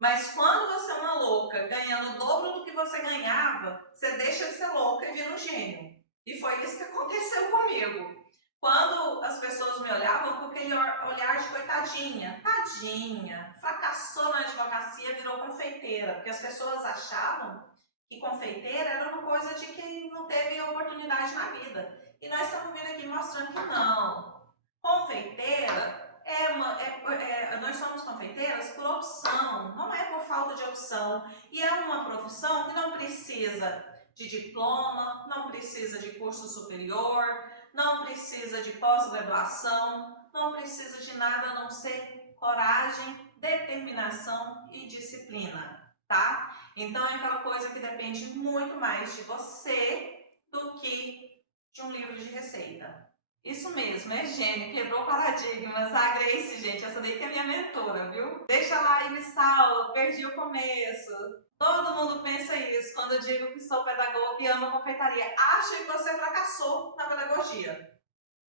Mas quando você é uma louca ganhando o dobro do que você ganhava, você deixa de ser louca e vira um gênio. E foi isso que aconteceu comigo. Quando as pessoas me olhavam com aquele olhar de coitadinha, tadinha, fracassou na advocacia, virou confeiteira, porque as pessoas achavam que confeiteira era uma coisa de quem não teve oportunidade na vida. E nós estamos vindo aqui mostrando que não. Confeiteira nós somos confeiteiras por opção, não é por falta de opção. E é uma profissão que não precisa de diploma, não precisa de curso superior, não precisa de pós-graduação, não precisa de nada a não ser coragem, determinação e disciplina, tá? Então é aquela coisa que depende muito mais de você do que de um livro de receita. Isso mesmo, é gênio, quebrou paradigmas. A Grace, gente, essa daí que é minha mentora, viu? Deixa lá e me salva, perdi o começo. Todo mundo pensa isso quando eu digo que sou pedagoga e amo confeitaria. Acha que você fracassou na pedagogia.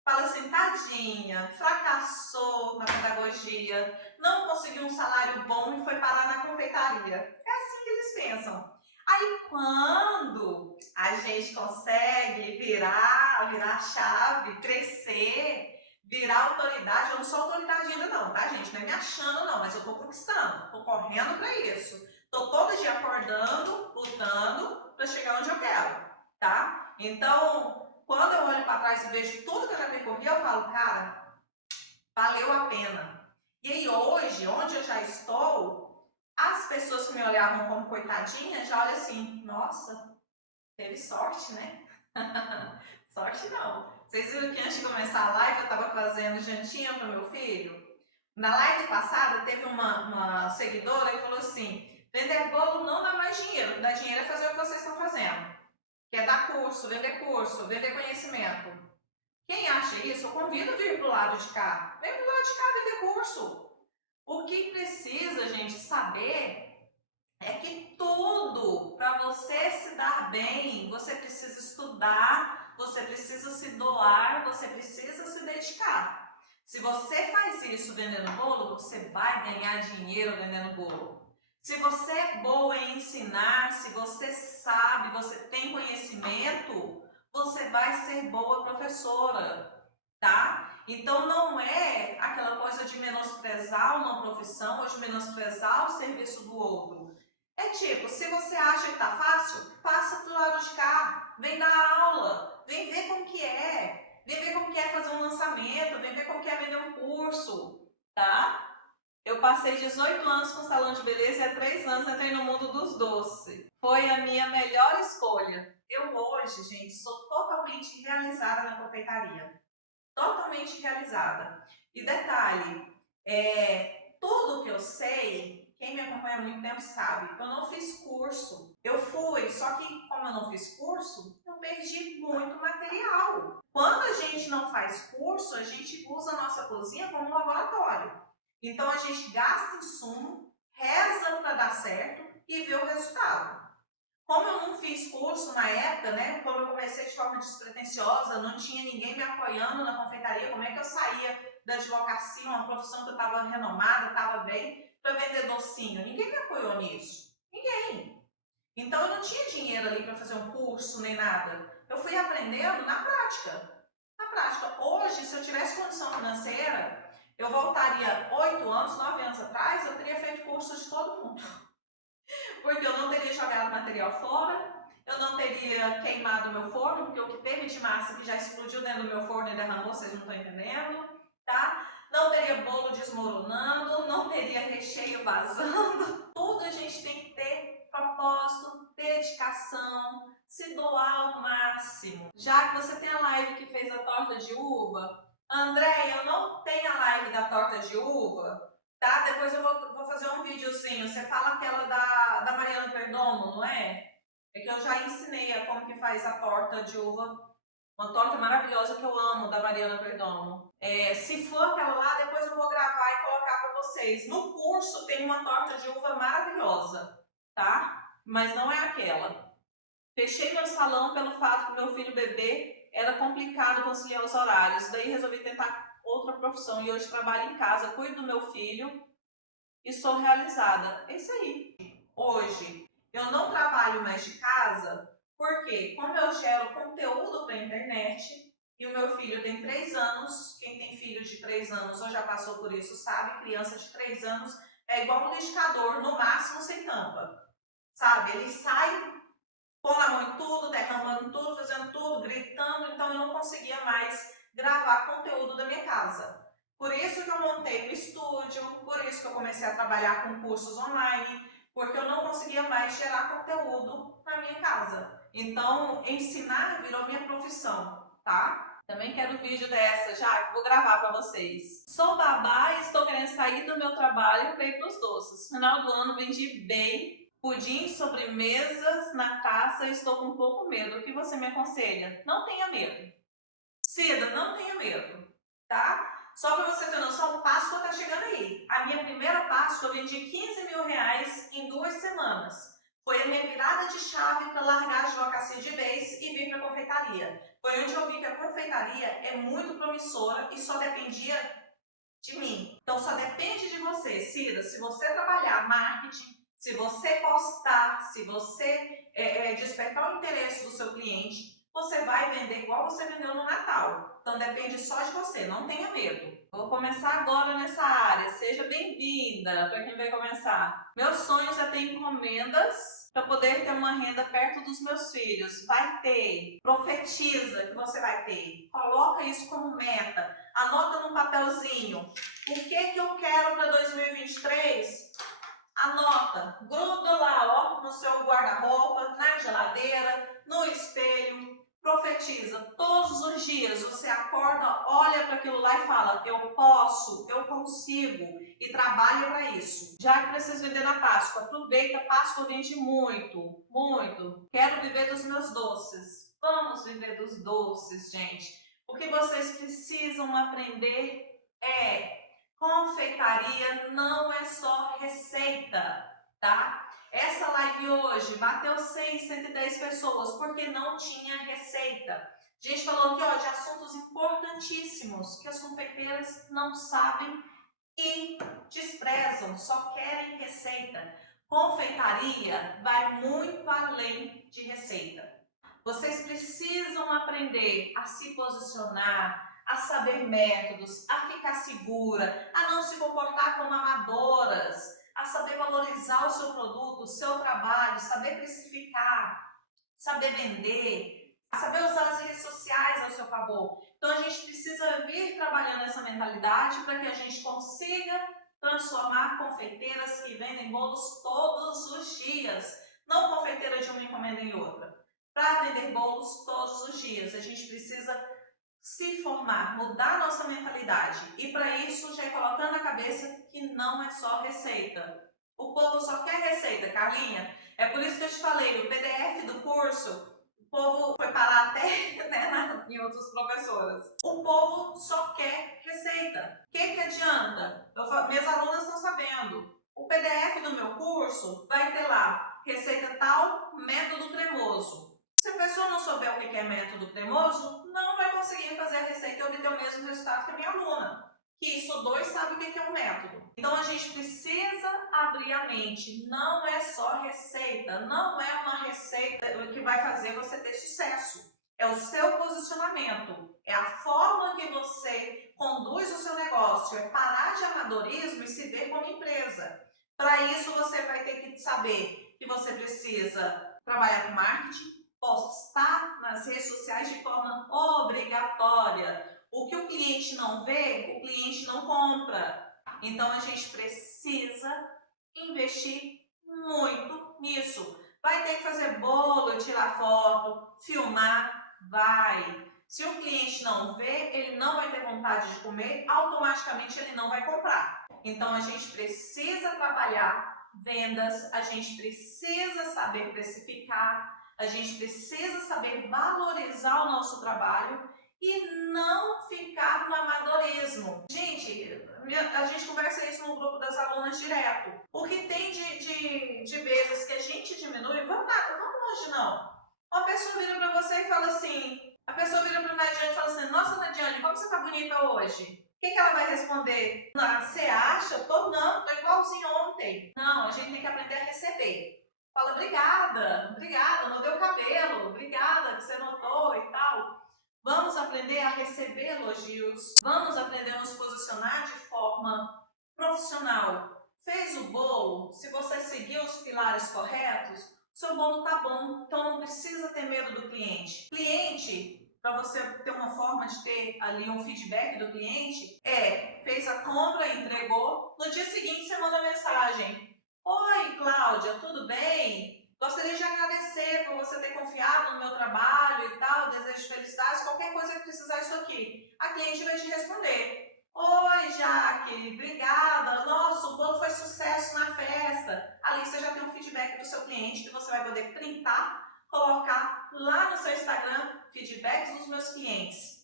Fala assim, tadinha, fracassou na pedagogia, não conseguiu um salário bom e foi parar na confeitaria. É assim que eles pensam. Aí quando a gente consegue virar a chave, crescer, virar autoridade, eu não sou autoridade ainda não, tá gente? Não é me achando não, mas eu tô conquistando, tô correndo para isso. Tô todo dia acordando, lutando para chegar onde eu quero, tá? Então, quando eu olho para trás e vejo tudo que eu já percorri, eu falo, cara, valeu a pena. E aí hoje, onde eu já estou, as pessoas que me olhavam como coitadinha já olham assim, nossa, teve sorte, né? Sorte não. Vocês viram que antes de começar a live eu estava fazendo jantinha para meu filho? Na live passada teve uma seguidora que falou assim, vender bolo não dá mais dinheiro, dá dinheiro é fazer o que vocês estão fazendo. Que é dar curso, vender conhecimento. Quem acha isso, eu convido a vir para o lado de cá. Vem para o lado de cá vender curso. O que precisa, gente, saber é que tudo, para você se dar bem, você precisa estudar, você precisa se doar, você precisa se dedicar. Se você faz isso vendendo bolo, você vai ganhar dinheiro vendendo bolo. Se você é boa em ensinar, se você sabe, você tem conhecimento, você vai ser boa professora, tá? Então não é aquela coisa de menosprezar uma profissão ou de menosprezar o serviço do outro. É tipo, se você acha que tá fácil, passa pro lado de cá, vem dar aula, vem ver como que é, vem ver como que é fazer um lançamento, vem ver como que é vender um curso, tá? Eu passei 18 anos com salão de beleza e há 3 anos entrei no mundo dos doces. Foi a minha melhor escolha. Eu hoje, gente, sou totalmente realizada na confeitaria. Totalmente realizada. E detalhe, tudo que eu sei, quem me acompanha há muito tempo sabe, eu não fiz curso. Eu fui, só que como eu não fiz curso, eu perdi muito material. Quando a gente não faz curso, a gente usa a nossa cozinha como um laboratório. Então a gente gasta insumo, reza para dar certo e vê o resultado. Como eu não fiz curso na época, né? Como eu comecei de forma despretensiosa, não tinha ninguém me apoiando na confeitaria, como é que eu saía da advocacia, uma profissão que eu estava renomada, estava bem, para vender docinho? Ninguém me apoiou nisso. Ninguém. Então eu não tinha dinheiro ali para fazer um curso nem nada. Eu fui aprendendo na prática. Na prática. Hoje, se eu tivesse condição financeira, eu voltaria 8 anos, 9 anos atrás, eu teria feito curso de todo mundo. Porque eu não teria jogado material fora, eu não teria queimado meu forno, porque o que teve de massa que já explodiu dentro do meu forno e derramou, vocês não estão entendendo, tá? Não teria bolo desmoronando, não teria recheio vazando. Tudo a gente tem que ter propósito, dedicação, se doar ao máximo. Já que você tem a live que fez a torta de uva, André, eu não tenho a live da torta de uva, tá? Depois eu vou fazer um videozinho. Você fala aquela da Mariana Perdomo, não é? É que eu já ensinei a como que faz a torta de uva. Uma torta maravilhosa que eu amo, da Mariana Perdomo. Se for aquela lá, depois eu vou gravar e colocar para vocês. No curso tem uma torta de uva maravilhosa, tá? Mas não é aquela. Fechei meu salão pelo fato que meu filho bebê era complicado conciliar os horários. Daí resolvi tentar outra profissão e hoje trabalho em casa, cuido do meu filho e sou realizada. É isso aí. Hoje eu não trabalho mais de casa porque, como eu gero conteúdo para a internet e o meu filho tem 3 anos, quem tem filho de 3 anos ou já passou por isso sabe, criança de 3 anos é igual um liquidificador, no máximo sem tampa. Sabe, ele sai pondo a mão em tudo, derramando tudo, fazendo tudo, gritando, então eu não conseguia mais gravar conteúdo da minha casa. Por isso que eu montei o estúdio, por isso que eu comecei a trabalhar com cursos online, porque eu não conseguia mais gerar conteúdo na minha casa. Então, ensinar virou minha profissão, tá? Também quero vídeo dessa já, que vou gravar para vocês. Sou babá e estou querendo sair do meu trabalho para ir para os doces. Final do ano vendi bem pudim, sobremesas na taça, estou com um pouco medo. O que você me aconselha? Não tenha medo. Cida, não tenha medo, tá? Só para você ter noção, Páscoa tá chegando aí. A minha primeira Páscoa eu vendi 15 mil reais em 2 semanas. Foi a minha virada de chave para largar a advocacia de vez e vir para a confeitaria. Foi onde eu vi que a confeitaria é muito promissora e só dependia de mim. Então só depende de você, Cida. Se você trabalhar marketing, se você postar, se você despertar o interesse do seu cliente, você vai vender igual você vendeu no Natal. Então depende só de você, não tenha medo. Vou começar agora nessa área, seja bem-vinda para quem vai começar. Meus sonhos é ter encomendas para poder ter uma renda perto dos meus filhos. Vai ter, profetiza que você vai ter, coloca isso como meta, anota num papelzinho. O que eu quero para 2023? Anota, gruda lá, ó, no seu guarda-roupa, na geladeira, no espelho. Profetiza todos os dias. Você acorda, olha para aquilo lá e fala: eu posso, eu consigo, e trabalha para isso. Já que preciso vender na Páscoa, aproveita, Páscoa vende muito, muito. Quero viver dos meus doces. Vamos viver dos doces, gente. O que vocês precisam aprender é: confeitaria não é só receita, tá? Essa live hoje bateu 110 pessoas porque não tinha receita. A gente falou aqui, ó, de assuntos importantíssimos que as confeiteiras não sabem e desprezam, só querem receita. Confeitaria vai muito além de receita. Vocês precisam aprender a se posicionar, a saber métodos, a ficar segura, a não se comportar como amadoras, a saber valorizar o seu produto, o seu trabalho, saber precificar, saber vender, saber usar as redes sociais ao seu favor. Então a gente precisa vir trabalhando essa mentalidade para que a gente consiga transformar confeiteiras que vendem bolos todos os dias, não confeiteira de uma encomenda em outra. Para vender bolos todos os dias, a gente precisa se formar, mudar nossa mentalidade. E para isso, já é colocando na cabeça que não é só receita. O povo só quer receita, Carlinha. É por isso que eu te falei, o PDF do curso, o povo foi parar até em outras professoras. O povo só quer receita. O que adianta? Minhas alunas estão sabendo. O PDF do meu curso vai ter lá, receita tal, método cremoso. Se a pessoa não souber o que é método cremoso, não vai conseguir fazer a receita e obter o mesmo resultado que a minha aluna, que estudou e sabe o que é um método. Então a gente precisa abrir a mente. Não é só receita, não é uma receita que vai fazer você ter sucesso. É o seu posicionamento, é a forma que você conduz o seu negócio, é parar de amadorismo e se ver como empresa. Para isso você vai ter que saber que você precisa trabalhar com marketing, postar nas redes sociais de forma obrigatória. O que o cliente não vê, o cliente não compra. Então a gente precisa investir muito nisso. Vai ter que fazer bolo, tirar foto, filmar, vai. Se o cliente não vê, ele não vai ter vontade de comer, automaticamente ele não vai comprar. Então a gente precisa trabalhar vendas, a gente precisa saber precificar, a gente precisa saber valorizar o nosso trabalho e não ficar no amadorismo. Gente, a gente conversa isso no grupo das alunas direto. O que tem de vezes que a gente diminui, vamos longe não. Uma pessoa vira para você e fala assim, a pessoa vira para a Nadiane e fala assim, nossa Nadiane, como você tá bonita hoje? O que ela vai responder? Ah, você acha? Tô não, tô igualzinho ontem. Não, a gente tem que aprender a receber. Fala, obrigada, mudei o cabelo, obrigada que você notou e tal. Vamos aprender a receber elogios, vamos aprender a nos posicionar de forma profissional. Fez o bolo, se você seguir os pilares corretos, seu bolo tá bom, então não precisa ter medo do cliente. Cliente, para você ter uma forma de ter ali um feedback do cliente, fez a compra, entregou, no dia seguinte você manda mensagem. Oi, Cláudia, tudo bem? Gostaria de agradecer por você ter confiado no meu trabalho e tal, desejo felicidades, qualquer coisa que precisar isso aqui. A cliente vai te responder. Oi, Jaque, obrigada. Nossa, o bolo foi sucesso na festa. Ali você já tem um feedback do seu cliente que você vai poder printar, colocar lá no seu Instagram, feedbacks dos meus clientes.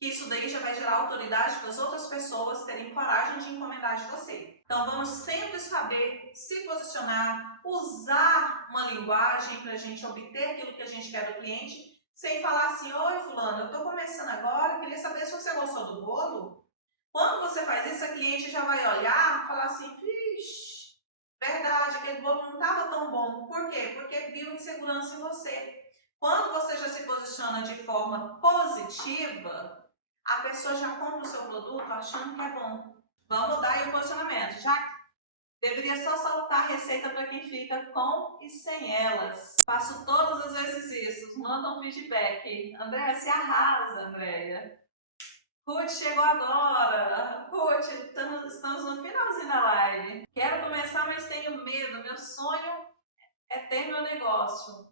Isso daí já vai gerar autoridade para as outras pessoas terem coragem de encomendar de você. Então vamos sempre saber se posicionar, usar uma linguagem para a gente obter aquilo que a gente quer do cliente, sem falar assim, oi fulano, eu estou começando agora, queria saber se você gostou do bolo. Quando você faz isso, a cliente já vai olhar e falar assim, vixe, verdade, aquele bolo não estava tão bom. Por quê? Porque viu insegurança em você. Quando você já se posiciona de forma positiva, a pessoa já compra o seu produto achando que é bom. Vamos mudar aí o posicionamento. Já deveria só saltar a receita para quem fica com e sem elas. Faço todas as vezes isso. Manda um feedback. Andréia, se arrasa, Andréia. Ruth chegou agora. Ruth, estamos no finalzinho da live. Quero começar, mas tenho medo. Meu sonho é ter meu negócio.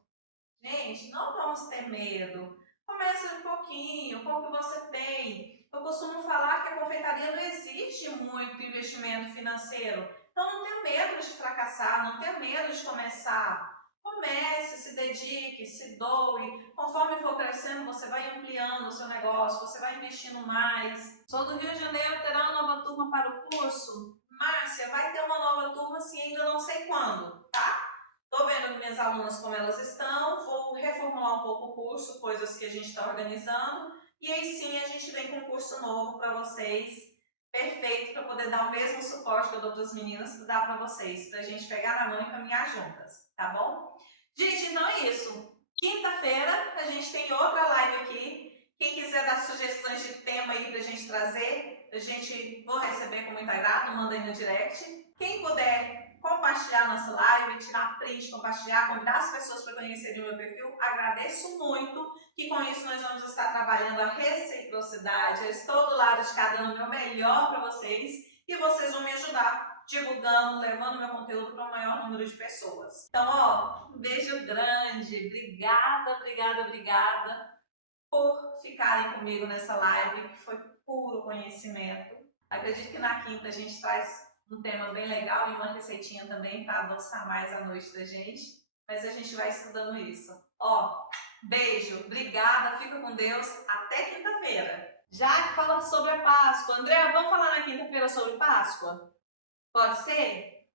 Gente, não vamos ter medo. Comece um pouquinho, com o que você tem. Eu costumo falar que a confeitaria não exige muito investimento financeiro. Então não tenha medo de fracassar, não tenha medo de começar. Comece, se dedique, se doe. Conforme for crescendo, você vai ampliando o seu negócio, você vai investindo mais. Sou do Rio de Janeiro, terá uma nova turma para o curso? Márcia, vai ter uma nova turma, sim, ainda não sei quando, tá? Estou vendo minhas alunas como elas estão, vou reformular um pouco o curso, coisas que a gente está organizando, e aí sim a gente vem com um curso novo para vocês, perfeito, para poder dar o mesmo suporte que eu dou para as meninas, que dá para vocês, para a gente pegar na mão e caminhar juntas, tá bom? Gente, então é isso. Quinta-feira a gente tem outra live aqui. Quem quiser dar sugestões de tema aí para a gente trazer, vou receber com muito agrado, manda aí no direct. Quem puder compartilhar nossa live, tirar print, compartilhar, convidar as pessoas para conhecerem o meu perfil, agradeço muito, que com isso nós vamos estar trabalhando a reciprocidade. Eu estou do lado de cá dando o meu melhor para vocês e vocês vão me ajudar divulgando, levando meu conteúdo para o maior número de pessoas. Então, ó, um beijo grande, obrigada por ficarem comigo nessa live, que foi puro conhecimento. Acredito que na quinta a gente traz um tema bem legal e uma receitinha também para adoçar mais a noite da gente. Mas a gente vai estudando isso. Ó, beijo, obrigada, fica com Deus, até quinta-feira. Já que fala sobre a Páscoa. Andréa, vamos falar na quinta-feira sobre Páscoa? Pode ser?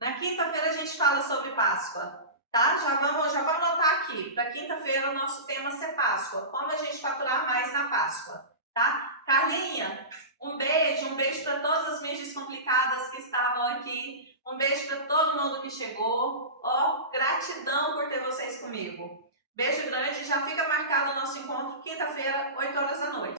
Na quinta-feira a gente fala sobre Páscoa. Tá? Já vamos anotar aqui. Para quinta-feira o nosso tema ser Páscoa. Como a gente faturar mais na Páscoa. Tá? Carlinha, um beijo para todas as minhas descomplicadas que estavam aqui. Um beijo para todo mundo que chegou. Ó, gratidão por ter vocês comigo. Beijo grande, já fica marcado o nosso encontro quinta-feira, 8 horas da noite.